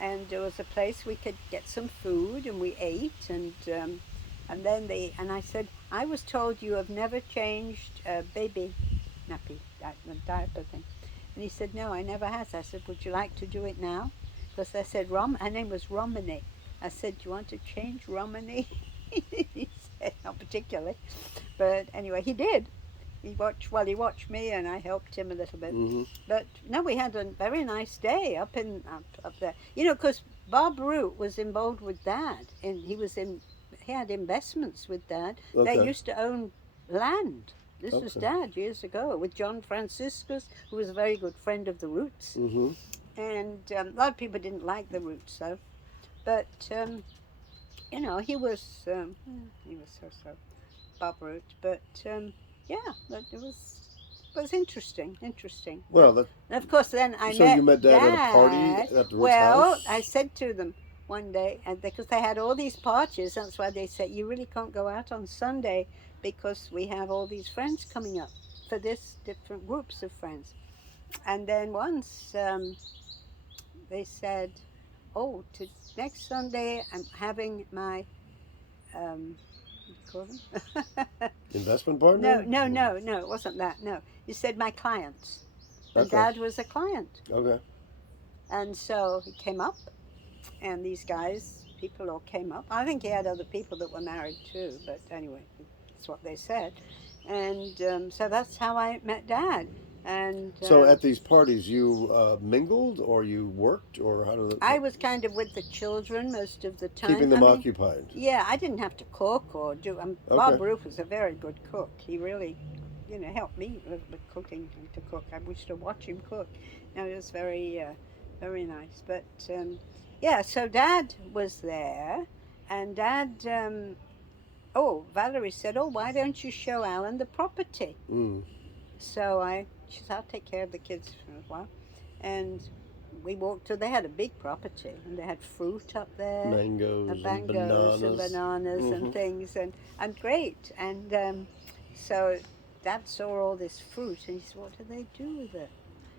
and there was a place we could get some food, and we ate, and then I said, I was told you have never changed a baby nappy, diaper thing. And he said, no, I never has. I said, would you like to do it now? Because I said, her name was Romany. I said, do you want to change Romany? He said, not particularly. But anyway, he did. He watched me, and I helped him a little bit. Mm-hmm. But no, we had a very nice day up there. Because Bob Root was involved with Dad, and he had investments with Dad. Okay. They used to own land. This was Okay. Dad years ago with John Franciscus, who was a very good friend of the Roots. Mm-hmm. And a lot of people didn't like the Roots, though. But he was so Bob Root. But but it was interesting. Well, that, And of course, then I so met you met Dad at a party Dad. at the Root's Well, house? I said to them one day, and because they had all these parties, that's why they said you really can't go out on Sunday because we have all these friends coming up for this different groups of friends. And then once they said, "Oh, next Sunday I'm having my what do you call them?" Investment partner? No, it wasn't that. No, he said my clients, and Okay. Dad was a client, Okay. and so he came up, and these people all came up. I think he had other people that were married too, but anyway, that's what they said, and so that's how I met Dad. And So at these parties, you mingled or you worked or how did it? I was kind of with the children most of the time. Keeping them I mean, occupied. yeah, I didn't have to cook or do. Bob Okay. Roof was a very good cook. He really, helped me with cooking and to cook. I used to watch him cook. Now it was very nice. But yeah, so Dad was there, and Dad. Valerie said, "Oh, why don't you show Alan the property?" Mm. So she said, I'll take care of the kids for a while. And we walked to, they had a big property, and they had fruit up there. Mangoes and Mangoes and bananas Mm-hmm. and things, and great. And so Dad saw all this fruit, and he said, what do they do with it?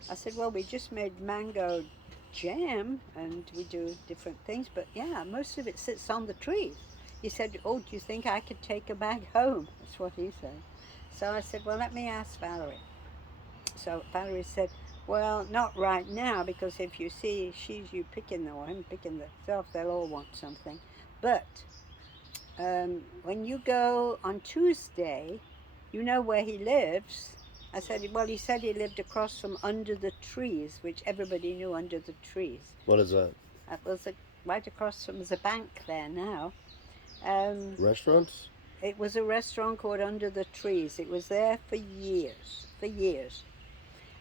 I said, well, we just made mango jam, and we do different things, but yeah, most of it sits on the trees. he said, "Oh, do you think I could take a bag home?" That's what he said. So I said, "Well, let me ask Valerie." So Valerie said, "Well, not right now, because if you see she's you picking them or him picking themselves, they'll all want something. But when you go on Tuesday, you know where he lives." I said, "Well, he said he lived across from under the trees," which everybody knew under the trees. What is that? That was right across from the bank there now. Um, Restaurants? it was a restaurant called Under the Trees. It was there for years, for years.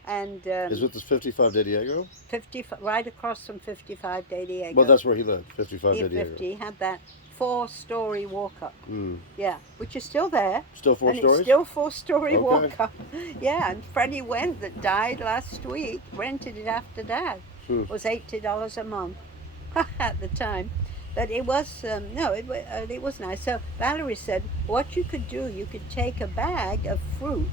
And Is it this 55 de Diego? 50, right across from 55 de Diego. Well, that's where he lived, 55 de Diego. 50 had that 4-story walk up. Mm. Yeah, which is still there. Still 4 and stories? It's still 4-story Okay. walk up. Yeah, and Freddie Went, that died last week, rented it after Dad. It was $80 a month at the time. But it was, no, it was nice. So Valerie said, what you could do, you could take a bag of fruit,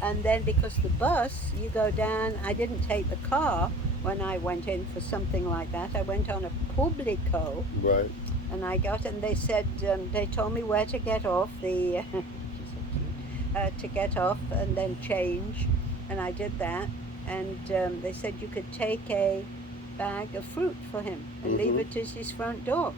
and then because the bus, you go down, I didn't take the car when I went in for something like that. I went on a Publico. Right. And I got, and they said, they told me where to get off the, to get off and then change. And I did that. And they said you could take a bag of fruit for him and leave it at his front door.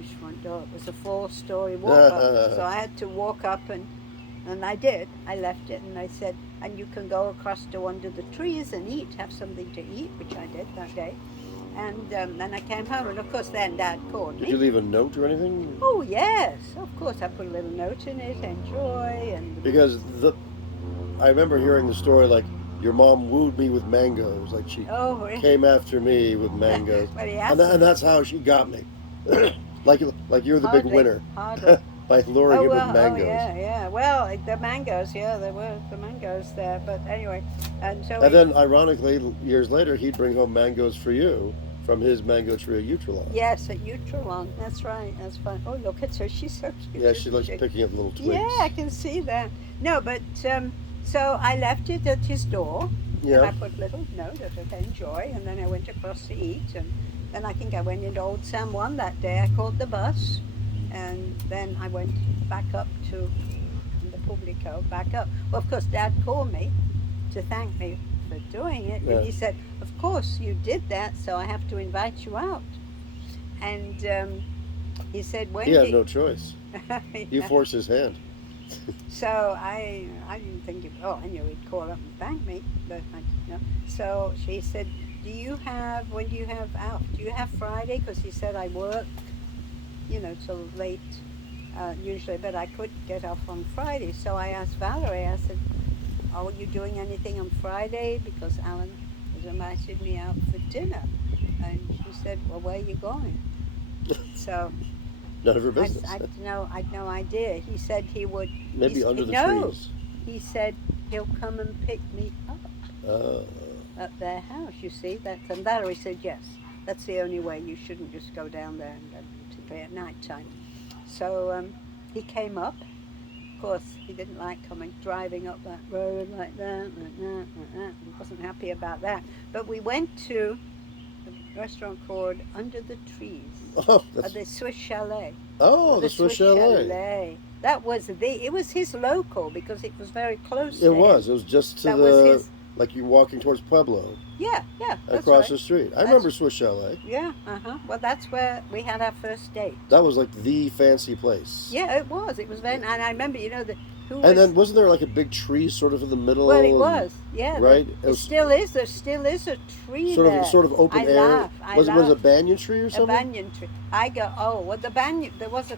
His front door. It was a 4-story walk up. So I had to walk up, and I did. I left it, and I said, and you can go across to under the trees and eat, have something to eat, which I did that day. And then I came home, and of course then Dad called me. Did you leave a note or anything? Oh yes, of course I put a little note in it, enjoy, and Because I remember hearing the story like your mom wooed me with mangoes, like she really? came after me with mangoes, Well, and that's how she got me. like you're the big winner by luring him with mangoes. Oh yeah. Well, the mangoes, yeah, there were the mangoes there, but anyway, and so. And then, ironically, years later, he'd bring home mangoes for you from his mango tree at Utralon. Yes, at Utralon. That's right. That's fun. Oh, look at her. She's so cute. Yeah, she likes picking up little twigs. Yeah, I can see that. No, but so I left it at his door. Yeah. And I put a little note that I enjoy, and then I went across to eat, and then I think I went into Old San Juan that day. I caught the bus, and then I went back up to the Publico, back up. Well, of course, Dad called me to thank me for doing it, and he said, of course you did that, so I have to invite you out. And he said, when he had no choice. You forced his hand. So I didn't think, I knew he'd call up and thank me, but I didn't know. So she said, when do you have out? Do you have Friday? Because he said I work, till late usually, but I could get off on Friday. So I asked Valerie, I said, are you doing anything on Friday? Because Alan has invited me out for dinner. And she said, well, where are you going? So none of her business. I had no idea. He said he would. Maybe under the trees. He said he'll come and pick me up at their house. You see, and Valerie said yes. That's the only way. You shouldn't just go down there and particularly at night time. So he came up. Of course, he didn't like driving up that road like that. He wasn't happy about that. But we went to a restaurant called Under the Trees. Oh, the Swiss Chalet. Oh, the Swiss Chalet. That was it was his local because it was very close. It was just to like you're walking towards Pueblo. Yeah. Across the street. I remember Swiss Chalet. Yeah, Well, that's where we had our first date. That was like the fancy place. Yeah, it was. It was very, and I remember, then wasn't there like a big tree sort of in the middle? Well, it was. Yeah. Right. There still is a tree there. Sort of open air. Was it a banyan tree or something? A banyan tree. The banyan. There was a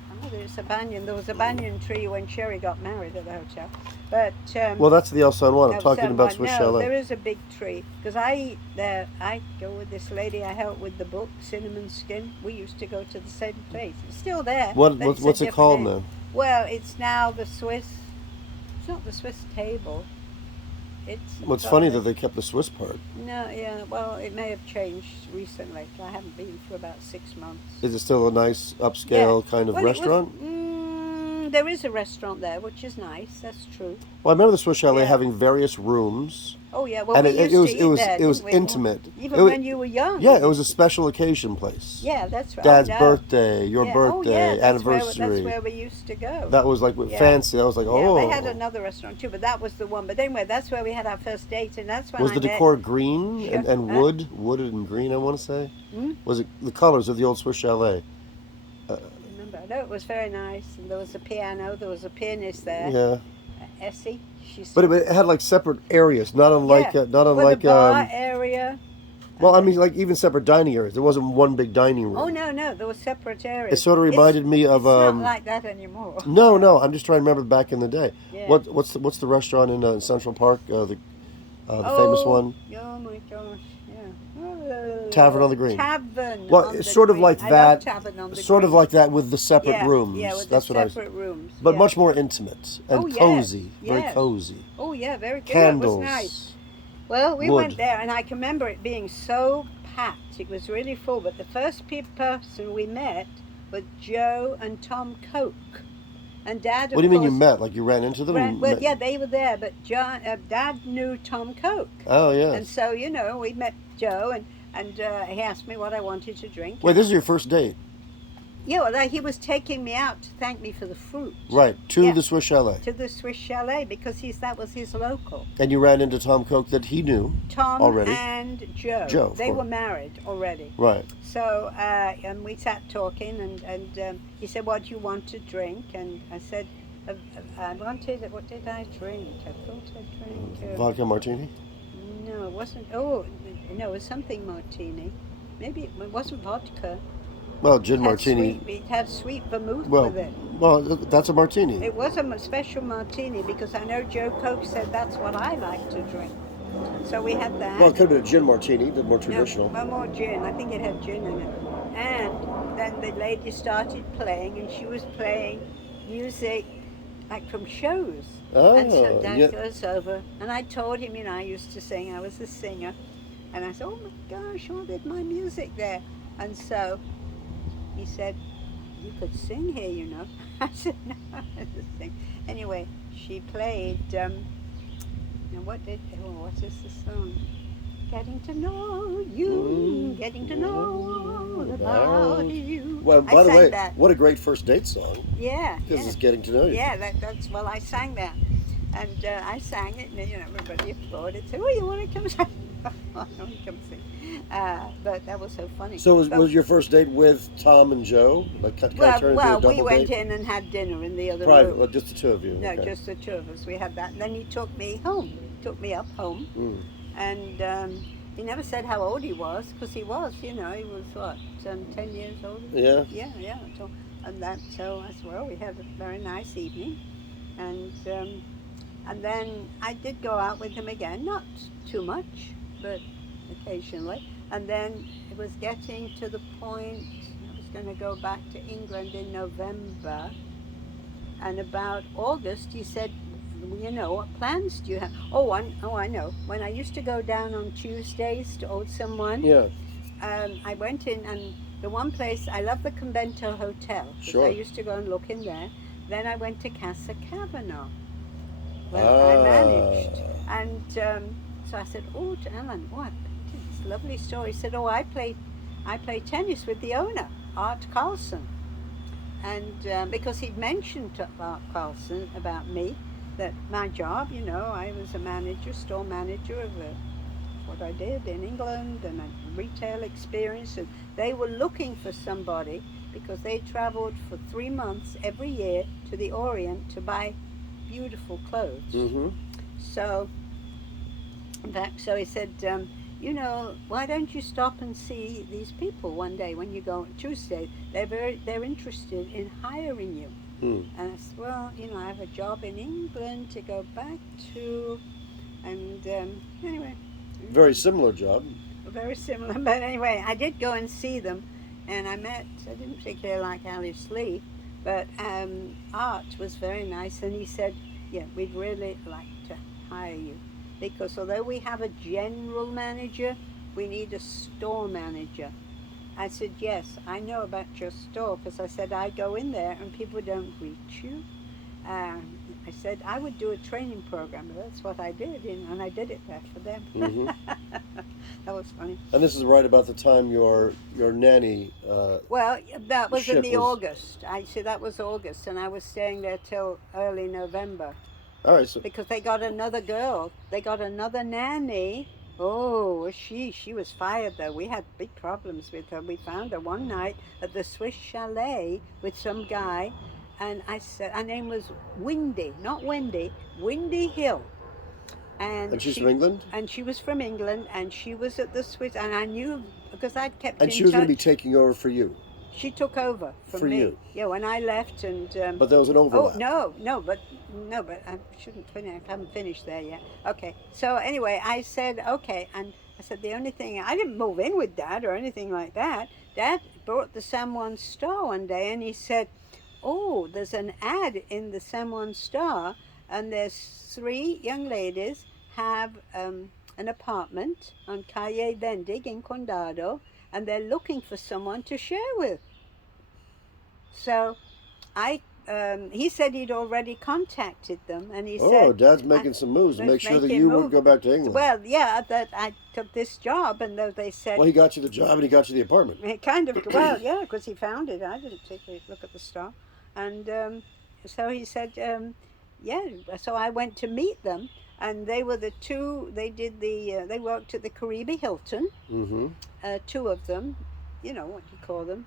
banyan. There was a banyan tree when Sherry got married at the hotel. But well, that's the El San Juan. I'm talking about Swiss Chalet. There is a big tree because I eat there. I go with this lady I help with the book, Cinnamon Skin. We used to go to the same place. It's still there. What's it called now? Well, it's now the Swiss. It's not the Swiss table. It's funny that they kept the Swiss part. No, yeah. Well, it may have changed recently. I haven't been for about 6 months. Is it still a nice upscale kind of restaurant? there is a restaurant there, which is nice. That's true. Well, I remember the Swiss Chalet Yeah. having various rooms. Oh yeah, well And we used to eat there, it was didn't we? intimate. Even It wa- when you were young. Yeah, it was a special occasion place. Yeah, that's right. Dad's Oh, no. birthday, your Yeah. birthday, Oh yeah, that's anniversary. where we used to go. That was like Yeah. fancy. I was like, Yeah, oh. they had another restaurant too, but that was the one. But anyway, that's where we had our first date, and that's when Was I the met. decor green Sure. and wooded and green? I want to say. Hmm? Was it the colors of the old Swiss Chalet? Remember, no, it was very nice, and there was a piano. There was a pianist there, Yeah, Essie. She's but it had like separate areas, not unlike yeah. not With unlike. the bar area. Well, I mean, like even separate dining areas. There wasn't one big dining room. Oh no, there were separate areas. It sort of reminded me of. It's not like that anymore. No, I'm just trying to remember back in the day. Yeah. What's the restaurant in Central Park? The famous one. Oh my gosh, yeah. Tavern on the Green. Tavern. Well, on it's the sort of Green. like I that. love Tavern on the Sort of Green. like that with the separate Yeah, rooms. Yeah, with That's the what separate rooms. But yeah. much more intimate and Oh, yes, cozy. Very yes. cozy. Oh yeah, very good. Candles. It was nice. Well, we Wood. went there, and I can remember it being so packed. It was really full. But the first person we met was Joe and Tom Coke, and Dad. What do you mean you course, met? Like you ran into them? Well, met- yeah, they were there, but Dad knew Tom Coke, Oh and yes. so we met Joe, and he asked me what I wanted to drink. Wait, this is your first date, Yeah, well, he was taking me out to thank me for the fruit. right? To Yeah. the Swiss Chalet, To the Swiss Chalet because that was his local. and you ran into Tom Coke that he knew. Tom Already. and Joe. Joe, of They course. were married already. Right. So and we sat talking, and he said, "What do you want to drink?" And I said, "I wanted. What did I drink? I thought I drank. Vodka martini. No, it wasn't. Oh, no, it was something martini. Maybe it wasn't vodka. Well, gin It had martini. It had sweet vermouth Well, with it. well, that's a martini. It was a special martini because I know Joe Coke said that's what I like to drink. So we had that. Well, it could have been a gin martini, the more No, traditional. one more gin. I think it had gin in it. And then the lady started playing, and she was playing music like from shows. And so Dad yeah. goes over, and I told him, I used to sing. I was a singer. And I said, "Oh my gosh, all did my music there." And so he said, "You could sing here, I said, "No, I don't sing." Anyway, she played, what is the song? Getting to know you, getting to know all about you. Well, I by the sang way, that. what a great first date song. Yeah. Because yeah. it's getting to know you. Yeah, well, I sang that. And I sang it, and everybody applauded. Said, "Oh, you want to come sing?" I want to come sing. But that was so funny. So But- was your first date with Tom and Joe? Like, kind of turn into a double we went date? in and had dinner in the other Private, room. well, just the two of you. No, okay. just the two of us. We had that. And then he took me home. Took me up home. Mm. And he never said how old he was, because he was, he was what, 10 years older? Yeah. Yeah. So, so as well, we had a very nice evening. And then I did go out with him again, not too much, but occasionally. And then it was getting to the point, I was going to go back to England in November. And about August, he said, what plans do you have? Oh, I know. When I used to go down on Tuesdays to Old Someone, Yeah. I went in, and the one place, I love the Convento Hotel. 'Cause Sure. I used to go and look in there. Then I went to Casa Cavanaugh, where I managed. And so I said, "Oh, to Alan, what? It's a lovely story." He said, "Oh, I play tennis with the owner, Art Carlson." And because he'd mentioned to Art Carlson about me, that my job, I was a manager, store manager of what I did in England, and a retail experience, and they were looking for somebody because they traveled for 3 months every year to the Orient to buy beautiful clothes. Mm-hmm. So he said, why don't you stop and see these people one day when you go on Tuesday? They're interested in hiring you. Mm. And I said, well, I have a job in England to go back to, and anyway. Very similar job. Very similar, but anyway, I did go and see them, and I didn't particularly like Alice Lee, but Art was very nice, and he said, yeah, we'd really like to hire you, because although we have a general manager, we need a store manager. I said, yes, I know about your store, because I said, I go in there and people don't greet you. I said I would do a training program. That's what I did, and I did it there for them. Mm-hmm. That was funny. And this is right about the time your nanny Well, that was in ship the was. August. I see that was August, and I was staying there till early November All right, so because they got another girl. They got another nanny. Oh, she was fired though. We had big problems with her. We found her one night at the Swiss chalet with some guy, and I said her name was Windy, not Wendy, Windy Hill, and and she's from England, she was from England, and she was at the Swiss, and I knew because I'd kept and in she was going to be touch. taking over for you. She took over For from me. you. Yeah, when I left, and But there was an oh overlap. no, but I shouldn't finish. I haven't finished there yet. Okay, so anyway, I said okay, and I said the only thing I didn't move in with Dad or anything like that. Dad brought the San Juan Star one day, and he said, "Oh, there's an ad in the San Juan Star, and there's 3 young ladies have an apartment on Calle Vendig in Condado, and they're looking for someone to share with." So he said he'd already contacted them, and he Oh, said, Dad's I making some moves to make was sure that making you would move. go back to England. Well, yeah, that I took this job, and though they said, Well, he got you the job and he got you the apartment. it kind of, well, yeah, because he found it. I didn't take a look at the star, and so he said, yeah. So I went to meet them, and they were the two. They did they worked at the Caribe Hilton. Mm-hmm. 2 of them, what do you call them,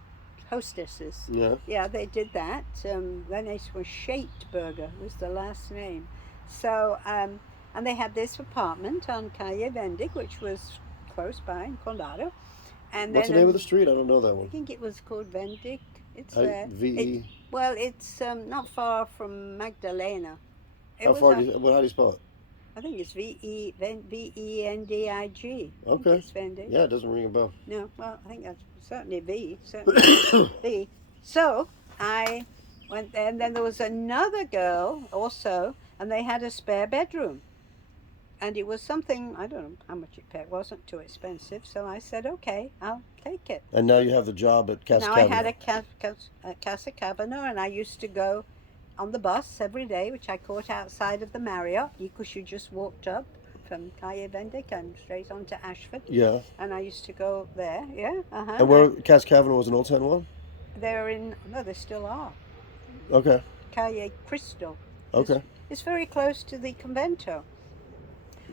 hostesses. Yeah. Yeah, they did that. Their names were Shateberger was the last name. So and they had this apartment on Calle Vendig, which was close by in Condado. And What's then the name of the street? I don't know that I one. think it was called Vendig. It's there. V-E. Well, it's not far from Magdalena. It How was far on- do you, how do you spell it? I think it's Vendig. Okay. It's Vendig. Yeah, it doesn't ring a bell. No, well, I think that's certainly V. Certainly V. So I went there, and then there was another girl also, and they had a spare bedroom. And it was something, I don't know how much it paid. It wasn't too expensive. So I said, okay, I'll take it. And now you have the job at Casa Now I Cavanaugh. had a Casa Cavanaugh, and I used to go on the bus every day, which I caught outside of the Marriott, because you just walked up from Calle Vendic and straight on to Ashford. Yeah. And I used to go there, yeah. Uh-huh. And where Casa Cavanaugh was in Old San Juan? They're in, no, they still are. Okay. Calle Cristo. Okay. It's very close to the convento.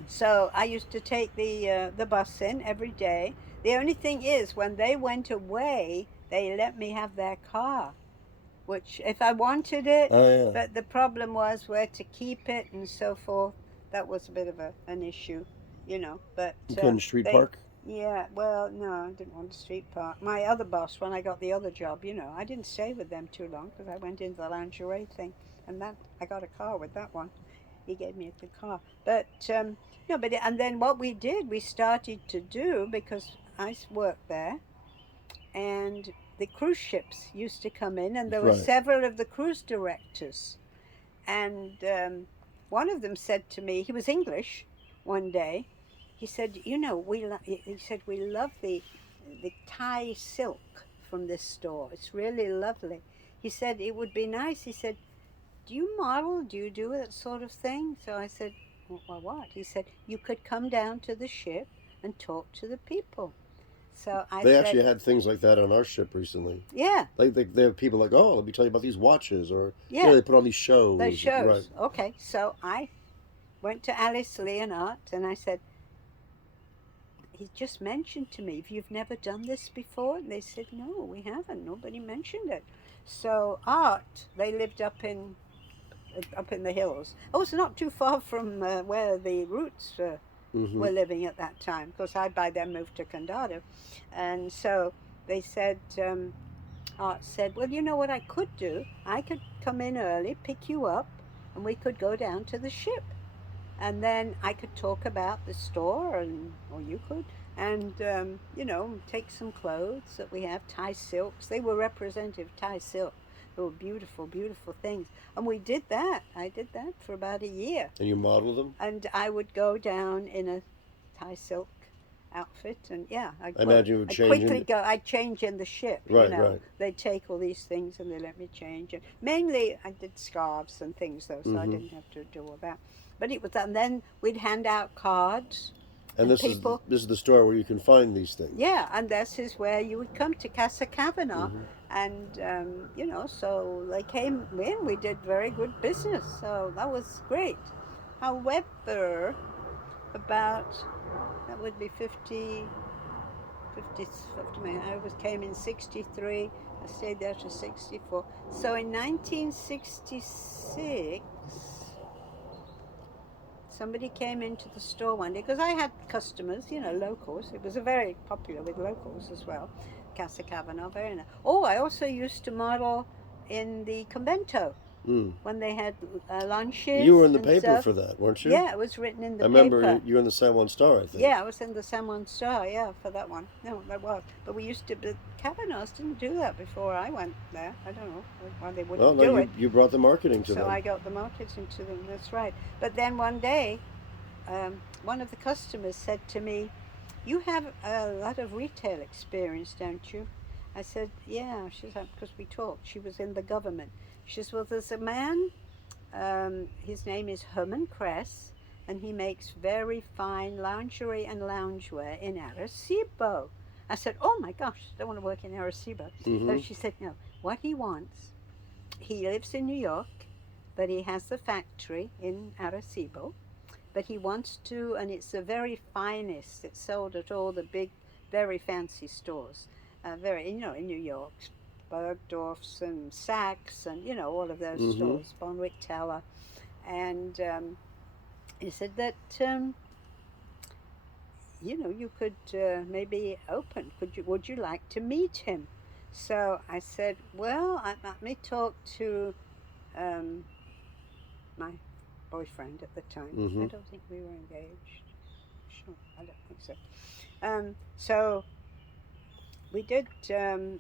So I used to take the bus in every day. The only thing is, when they went away, they let me have their car, which if I wanted it, Oh, yeah. but the problem was where to keep it and so forth. That was a bit of an issue, But You couldn't street they- park? Yeah, well, no, I didn't want to street park. My other boss, when I got the other job, I didn't stay with them too long because I went into the lingerie thing, and that I got a car with that one. He gave me a good car, but no, but and then what we started to do, because I worked there, and the cruise ships used to come in, and there were Right. several of the cruise directors, and one of them said to me, he was English, one day. He said, he said, we love the Thai silk from this store. It's really lovely. He said, it would be nice. He said, do you model? Do you do that sort of thing? So I said, well, what? He said, you could come down to the ship and talk to the people. So I They said, actually had things like that on our ship recently. yeah, Like they have people like, oh, let me tell you about these watches, or yeah, they put on these shows. those shows. Right. Okay, so I went to Alice Leonard and I said, he just mentioned to me, if you've never done this before? And they said, no, we haven't. Nobody mentioned it. So Art, they lived up in the hills. Oh, it's not too far from where the Roots Mm-hmm. were living at that time, because I by then moved to Condado. And so they said, Art said, well, you know what I could do? I could come in early, pick you up, and we could go down to the ship. And then I could talk about the store, or you could, and take some clothes that we have, Thai silks. They were representative Thai silk. They were beautiful, beautiful things. And we did that. I did that for about a year. And you model them? And I would go down in a Thai silk outfit, and yeah, I imagine you would I'd change quickly in. go. I'd change in the ship. Right, right. They'd take all these things and they let me change. And mainly, I did scarves and things though, so I Mm-hmm. didn't have to do all that. But it was, and then we'd hand out cards, And and this is people. this is the store where you can find these things. Yeah, and this is where you would come to Casa Kavanagh, Mm-hmm. and so they came in. We did very good business, so that was great. However, about that would be 50, I came in 63. I stayed there to 64. So in 1966, somebody came into the store one day because I had customers, locals. It was a very popular with locals as well. Casa Kavanagh, very nice. Oh, I also used to model in the convento Mm. when they had You were lunches in the and paper stuff. for that, weren't you? Yeah, it was written in the I remember paper. you were in the San Juan Star, I think. Yeah, I was in the San Juan Star, yeah, for that one. No, that was. But we used to, the Kavanaghs didn't do that before I went there. I don't know why they Well, wouldn't no, do it. you brought the marketing to So them. I got the marketing to them, that's right. But then one day, one of the customers said to me, "You have a lot of retail experience, don't you?" I said, "Yeah." She said, "Because we talked." She was in the government. She says, "Well, there's a man, his name is Herman Kress, and he makes very fine lingerie and loungewear in Arecibo." I said, "Oh my gosh, I don't want to work in Arecibo." So Mm-hmm. she said, "No, what he wants, he lives in New York, but he has a factory in Arecibo, but he wants to, and it's the very finest. It's sold at all the big, very fancy stores, in New York, Bergdorf's and Saks, and all of those Mm-hmm. stores, Bonwit Teller." And he said that you could maybe open. Would you like to meet him? So I said, well, let me talk to um, my boyfriend at the time. Mm-hmm. I don't think we were engaged. Sure, I don't think so. So we did.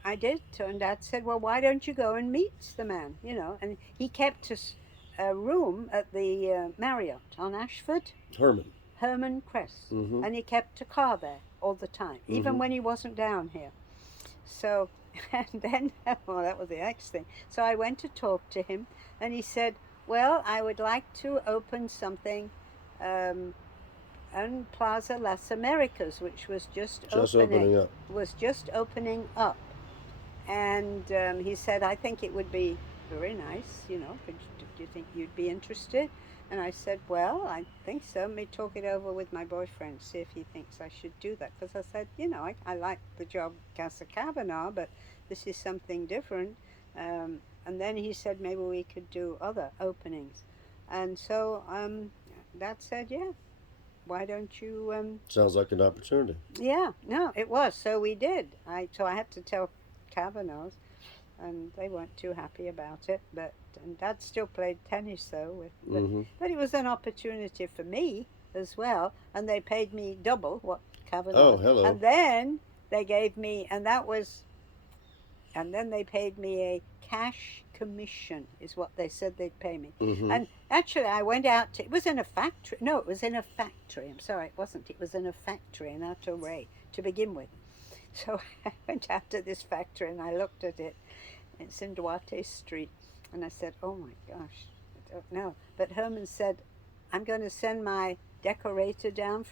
I did, and Dad said, "Well, why don't you go and meet the man?" And he kept us a room at the Marriott on Ashford. Herman. Herman Kress, Mm-hmm. and he kept a car there all the time, even Mm-hmm. when he wasn't down here. So, and then, well, that was the next thing. So I went to talk to him, and he said, "Well, I would like to open something um, on Plaza Las Americas, which was just Just opening, opening up. up." And he said, "I think it would be very nice, do you think you'd be interested?" And I said, "Well, I think so. Let me talk it over with my boyfriend, see if he thinks I should do that." Because I said, I like the job Casa Kavanagh, but this is something different. And then he said maybe we could do other openings. And so Dad said, "Yeah, why don't you Sounds like an opportunity. yeah, no, it was. So we did. I had to tell Kavanaugh's, and they weren't too happy about it. But and Dad still played tennis though. Mm-hmm. But it was an opportunity for me as well, and they paid me double what Oh, Kavanaugh. hello. And then they gave me, and then they paid me a cash commission, is what they said they'd pay me. Mm-hmm. And actually, I went out to, it was in a factory. No, it was in a factory. I'm sorry, it wasn't. It was in a factory in Alto Rey to begin with. So I went out to this factory and I looked at it. It's in Duarte Street. And I said, "Oh my gosh, I don't know." But Herman said, "I'm going to send my decorator down